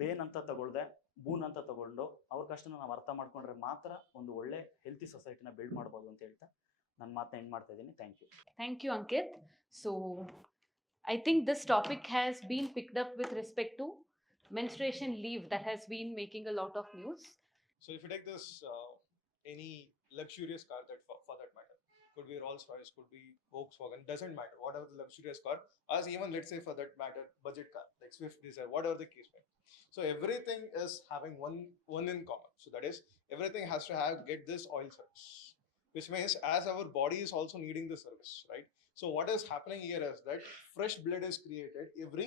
ಬೇನ್ ಅಂತ ತಗೊಳ್ದೆ ಬೂನ್ ಅಂತ ತಗೊಂಡು ಅವ್ರ ಕಷ್ಟನ ನಾವು ಅರ್ಥ ಮಾಡ್ಕೊಂಡ್ರೆ ಮಾತ್ರ ಒಂದು ಒಳ್ಳೆ ಹೆಲ್ತಿ ಸೊಸೈಟಿನ ಬಿಲ್ಡ್ ಮಾಡ್ಬೋದು ಅಂತ ಹೇಳ್ತಾ ನನ್ನ ಮಾತನ್ನ ಎಂಡ್ ಮಾಡ್ತಾ ಇದ್ದೀನಿ. Thank you Ankit. So I think this topic has been picked up with respect to menstruation leave that has been making a lot of news. So if you take this, any luxurious car for that matter, could be Rolls-Royce, could be Volkswagen, doesn't matter, whatever the luxurious car, as even let's say for that matter, budget car, like Swift Desire, whatever the case may be. So everything is having one in common. So that is, everything has to get this oil service, which means as our body is also needing the service, right? So what is happening here is that fresh blood is created every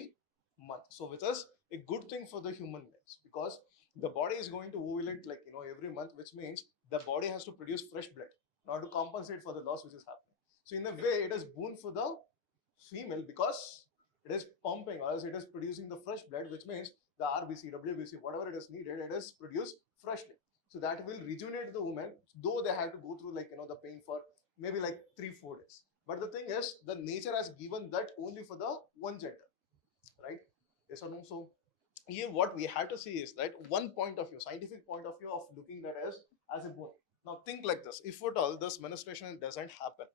month. So which is a good thing for the human beings, because the body is going to ovulate every month, which means the body has to produce fresh blood now to compensate for the loss which is happening. So in a way, it is boon for the female because it is pumping, or else it is producing the fresh blood, which means the RBC, WBC, whatever it is needed, it is produced freshly. So that will rejuvenate the woman, though they have to go through the pain for maybe 3-4 days. But the thing is, the nature has given that only for the one gender, right? Yes or no? So here what we have to see is that one point of view, scientific point of view of looking that as a boon. Now think like this: if at all this menstruation doesn't happen,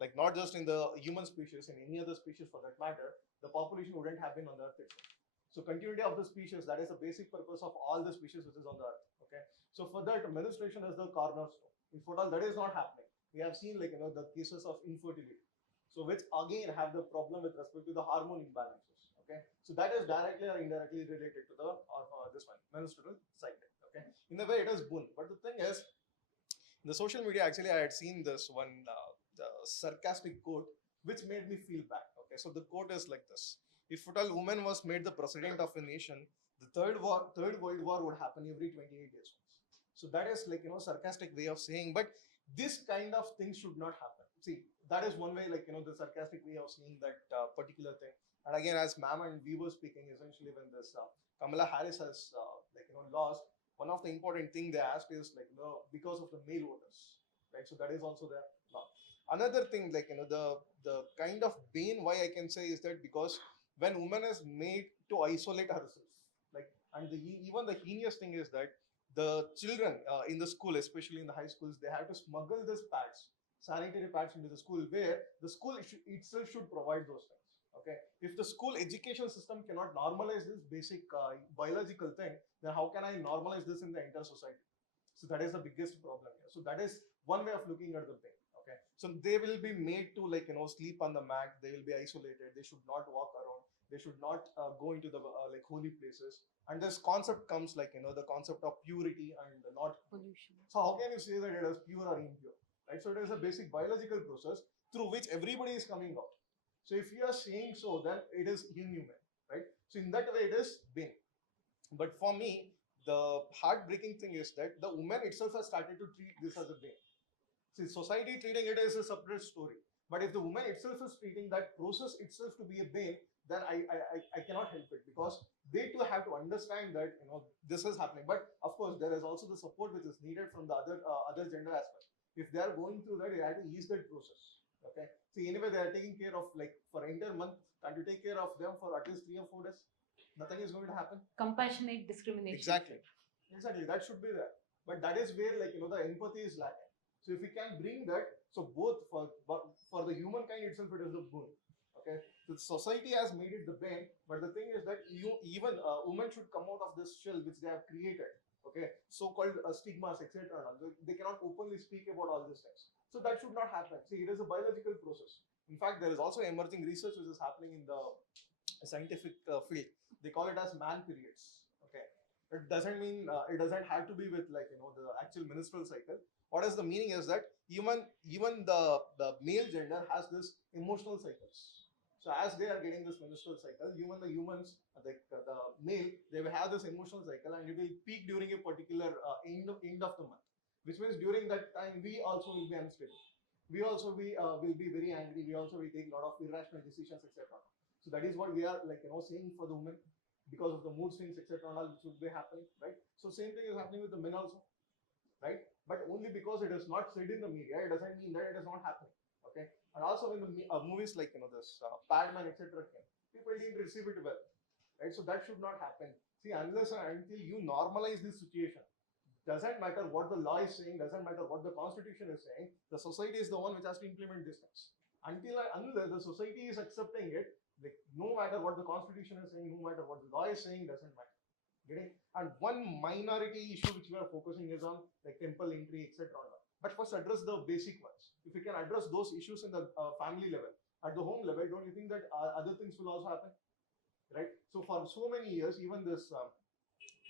like not just in the human species, in any other species for that matter, the population wouldn't have been on the earth itself. So continuity of the species, that is the basic purpose of all the species which is on the earth. Okay. So for that, menstruation is the cornerstone. If at all that is not happening, we have seen like the cases of infertility. So which again have the problem with respect to the hormone imbalances. Okay. So that is directly or indirectly related to the this one menstrual cycle. Okay. In a way, it is boon. But the thing is, in the social media, actually, I had seen this one sarcastic quote which made me feel bad. Okay, so the quote is like this: if at all woman was made the president of a nation, the third world war would happen every 28 years. So that is like sarcastic way of saying, but this kind of thing should not happen. See, that is one way, like the sarcastic way of saying that particular thing. And again, as ma'am and we were speaking, essentially when this Kamala Harris has lost, one of the important thing they asked is like because of the male voters, right? So that is also there. Now, another thing, like the kind of bane why I can say is that because when woman is made to isolate herself, like, and even the heinous thing is that the children in the school, especially in the high schools, they have to smuggle these pads, sanitary pads, into the school, where the school itself should provide those things. Okay, if the school education system cannot normalize this basic biological thing, then how can I normalize this in the entire society? So that is the biggest problem here. So that is one way of looking at the thing. Okay, so they will be made to like sleep on the mat. They will be isolated. They should not walk around. They should not go into the like holy places. And this concept comes like the concept of purity and not Pollution. so how can you say that it is pure or impure, right? So it is a basic biological process through which everybody is coming out. So if you are saying so, then it is inhuman, right? So in that way, it is bane. But for me, the heartbreaking thing is that the woman itself has started to treat this as a bane. See, society treating it as a separate story. But if the woman itself is treating that process itself to be a bane, then I cannot help it, because they too have to understand that this is happening. But of course, there is also the support which is needed from the other gender as well. If they are going through that, you have to ease that process. Okay. See, anyway, they are taking care of like for entire month. Can't you take care of them for at least 3 or 4 days? Nothing is going to happen. Compassionate discrimination. Exactly. Exactly. That should be there. But that is where like the empathy is lacking. So if we can bring that, so both for the humankind itself, it is the boon. Okay. So the society has made it the bane, but the thing is that even women should come out of this shell which they have created. Okay. So-called stigmas, etc. They cannot openly speak about all these things. So that should not happen. See, it is a biological process. In fact, there is also emerging research which is happening in the scientific field. They call it as man periods. Okay, it doesn't mean it doesn't have to be with like the actual menstrual cycle. What is the meaning is that even the male gender has this emotional cycles. So as they are getting this menstrual cycle, even the humans, the male, they will have this emotional cycle, and it will peak during a particular end of the month, which means during that time we also will be unstable. We also will be very angry. We also will take a lot of irrational decisions, etc. So that is what we are like saying for the women, because of the mood swings, etc. all which will be happening, right? So same thing is happening with the men also, right? But only because it is not said in the media, it doesn't mean that it is not happening. Okay, and also when the movies like this Padman, etc. came, people didn't receive it well, right? So that should not happen. See, unless and until you normalize this situation, doesn't matter what the law is saying, doesn't matter what the constitution is saying, the society is the one which has to implement these things. Unless the society is accepting it, like no matter what the constitution is saying, no matter what the law is saying, doesn't matter. Getting? And one minority issue which we are focusing is on like temple entry, etc. But first address the basic ones. If we can address those issues in the family level, at the home level, don't you think that other things will also happen? Right? So for so many years, even this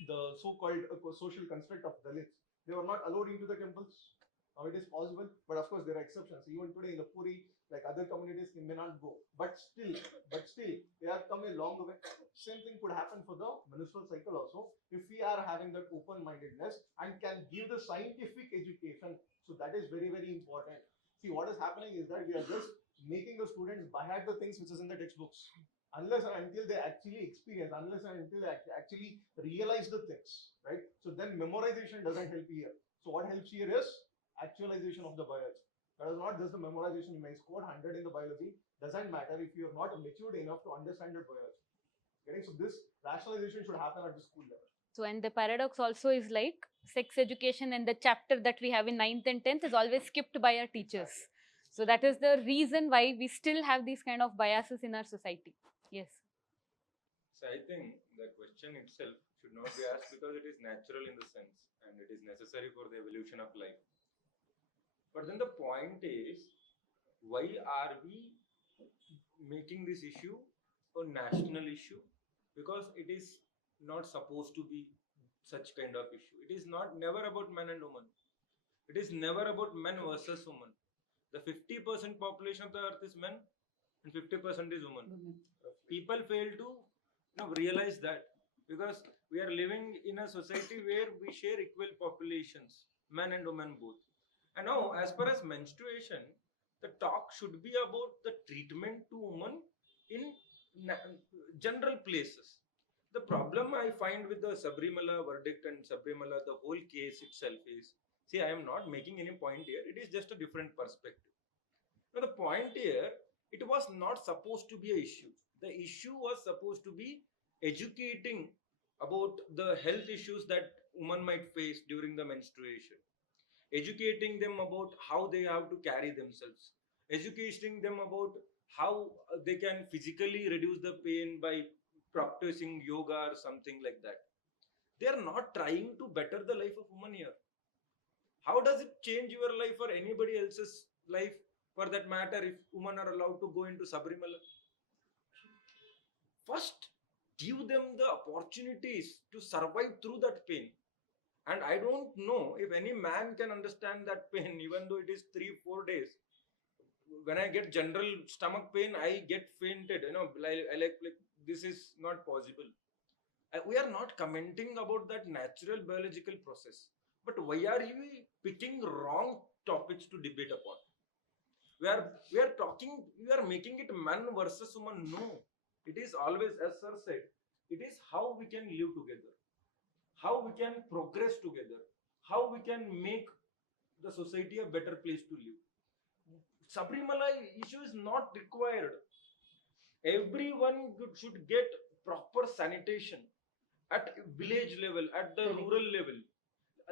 the so-called social construct of Dalits, they were not allowed into the temples. Now it is possible, but of course there are exceptions. Even today in the Puri, like other communities may not go, but still, they have come a long way. Same thing could happen for the menstrual cycle also, if we are having that open-mindedness and can give the scientific education. So that is very, very important. See, what is happening is that we are just making the students by heart the things which is in the textbooks, unless and until they actually experience, unless and until they actually realize the things, right? So then memorization doesn't help here. So what helps here is actualization of the biology. That is not just the memorization. You may score 100 in the biology. Doesn't matter if you are not matured enough to understand the biology. Getting? So this rationalization should happen at the school level. So, and the paradox also is like sex education and the chapter that we have in 9th and 10th is always skipped by our teachers. So that is the reason why we still have these kind of biases in our society. Yes. So I think the question itself should not be asked because it is natural in the sense and it is necessary for the evolution of life. But then the point is, why are we making this issue a national issue? Because it is not supposed to be such kind of issue. It is not never about men and women. It is never about men versus women. The 50% population of the earth is men and 50% is women. People fail to realize that because we are living in a society where we share equal populations, men and women both. And now, as far as menstruation, the talk should be about the treatment to women in general places. The problem I find with the Sabrimala verdict and Sabrimala, the whole case itself is, see, I am not making any point here. It is just a different perspective. Now, the point here, it was not supposed to be an issue. The issue was supposed to be educating about the health issues that women might face during the menstruation, educating them about how they have to carry themselves, educating them about how they can physically reduce the pain by practicing yoga or something like that. They are not trying to better the life of women here. How does it change your life or anybody else's life for that matter if women are allowed to go into Sabrimala? First, give them the opportunities to survive through that pain. And I don't know if any man can understand that pain, even though it is 3-4 days. When I get general stomach pain, I get fainted. Like this is not possible. We are not commenting about that natural biological process. But why are you picking wrong topics to debate upon? We are talking, we are making it man versus woman. No, it is always, as sir said, it is how we can live together, how we can progress together, how we can make the society a better place to live. Sabrimala issue is not required. Everyone should get proper sanitation at village level, at the rural level.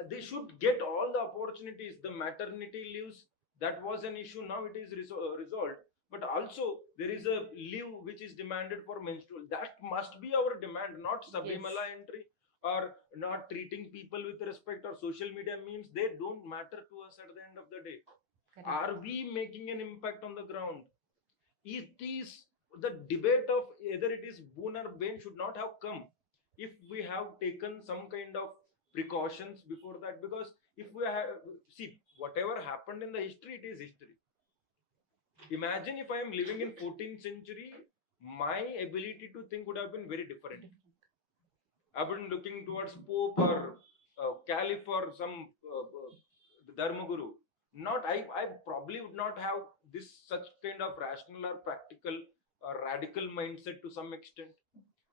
They should get all the opportunities. The maternity leaves, that was an issue, now it is resolved. But also there is a leave which is demanded for menstrual. That must be our demand, not Sabrimala entry or not treating people with respect or social media memes. They don't matter to us at the end of the day. Correct. Are we making an impact on the ground? It is the debate of either it is boon or bane should not have come if we have taken some kind of precautions before that. Because if we have, see, whatever happened in the history, it is history. Imagine if I am living in 14th century, my ability to think would have been very different. I've been looking towards Pope or Caliph or some Dharma Guru. I probably would not have this such kind of rational or practical or radical mindset to some extent.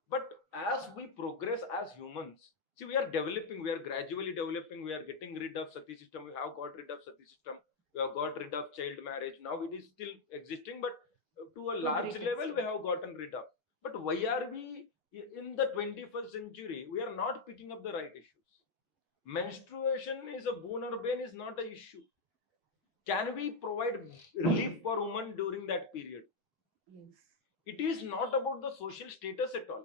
But as we progress as humans, see, we are developing, we are gradually developing, we are getting rid of sati system, we have got rid of sati system, we have got rid of child marriage. Now it is still existing, but to a large level we have gotten rid of. But why are we in the 21st century, we are not picking up the right issues? Menstruation is a boon or bane is not an issue. Can we provide relief for women during that period? Yes. It is not about the social status at all,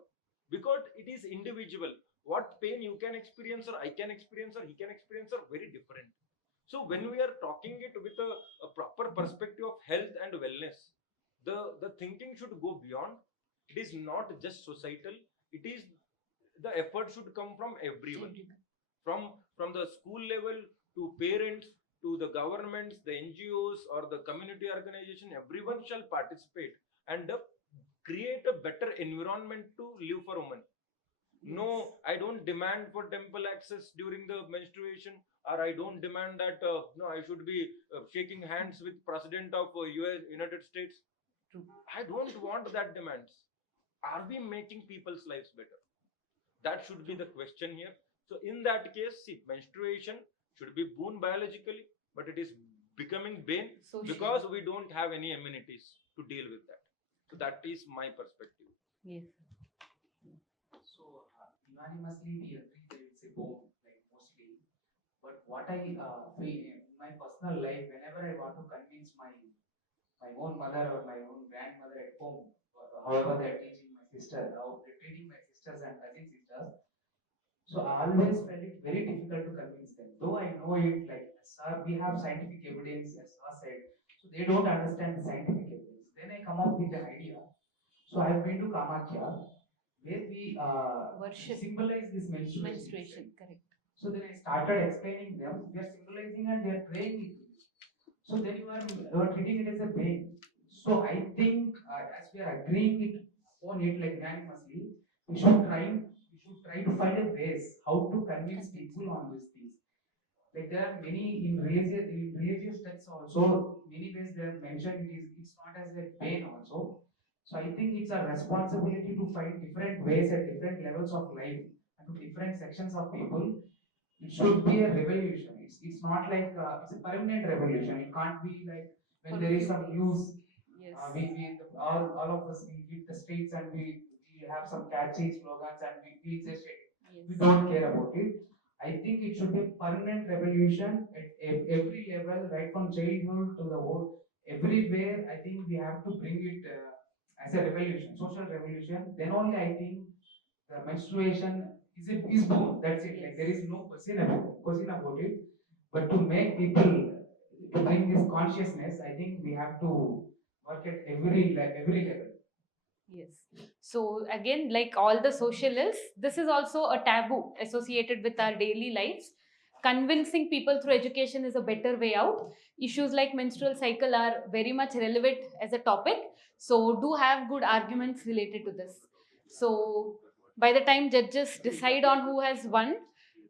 because it is individual. What pain you can experience or I can experience or he can experience are very different. So when we are talking it with a proper perspective of health and wellness, the thinking should go beyond. It is not just societal. It is the effort should come from everyone, from the school level to parents to the governments, the NGOs or the community organization. Everyone shall participate and create a better environment to live for women. No, I don't demand for temple access during the menstruation, or I don't demand that no, I should be shaking hands with President of United States. I don't want that demands. Are we making people's lives better? That should be the question here. So in that case, see, menstruation should be boon biologically, but it is becoming bane because we don't have any amenities to deal with that. So that is my perspective. Yes. So unanimously we agree it's a boom, like mostly. But what I feel in my personal life, whenever I want to convince my own mother or my own grandmother at home, however they are teaching my sister, how they're treating my sisters and cousin sisters, so I always felt it very difficult to convince them. Though I know it, like sir, we have scientific evidence, as sir said, so they don't understand the scientific evidence. Then I come up with an idea. So I've been to Kamakhya, where we Worship. symbolize this menstruation. Menstruation, correct. So then I started explaining them. We are symbolizing and they are praying it. So then you are treating it as a pain. So I think as we are agreeing it on it like unanimously, we should try to find a ways how to convince people on these things. Like there are many in religious texts also, many ways they have mentioned it's not as a pain also. So I think it's a responsibility to find different ways at different levels of life and to different sections of people. It should be a revolution. It's not like it's a permanent revolution. It can't be like when there is some news. Yes. All of us we hit the streets and we have some catchy slogans and we say shit. Yes. We don't care about it. I think it should be a permanent revolution at every level, right from childhood to the old. Everywhere, I think we have to bring it as a revolution, social revolution. Then only I think the menstruation is born. That's it. Like there is no question about it. But to make people to bring this consciousness, I think we have to work at every level. Yes. So again, like all the social ills, this is also a taboo associated with our daily lives. Convincing people through education is a better way out. Issues like menstrual cycle are very much relevant as a topic. So do have good arguments related to this. So by the time judges decide on who has won,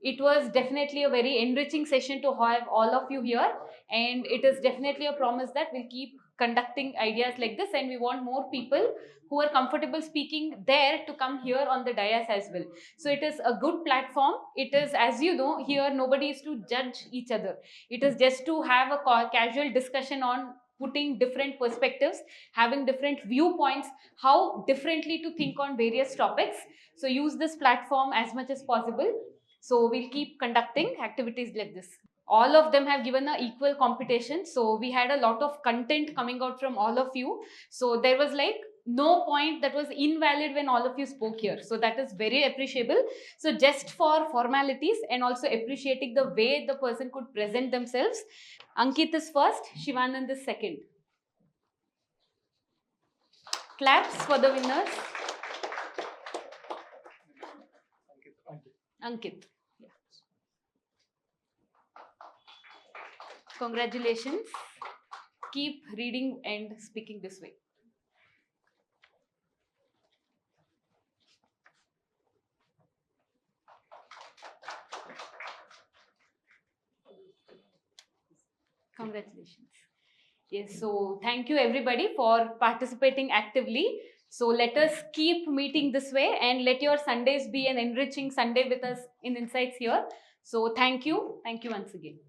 it was definitely a very enriching session to have all of you here. And it is definitely a promise that we'll keep conducting ideas like this, and we want more people who are comfortable speaking there to come here on the dais as well. So it is a good platform. It is, as you know, here nobody is to judge each other. It is just to have a casual discussion on putting different perspectives, having different viewpoints, how differently to think on various topics. So use this platform as much as possible. So we'll keep conducting activities like this. All of them have given an equal competition. So we had a lot of content coming out from all of you. So there was like no point that was invalid when all of you spoke here. So that is very appreciable. So just for formalities and also appreciating the way the person could present themselves, Ankit is first, Shivanand is second. Claps for the winners. Ankit. Yeah. Congratulations. Keep reading and speaking this way. Congratulations. Yes, so thank you everybody for participating actively. So let us keep meeting this way and let your Sundays be an enriching Sunday with us in Insights here. So thank you once again.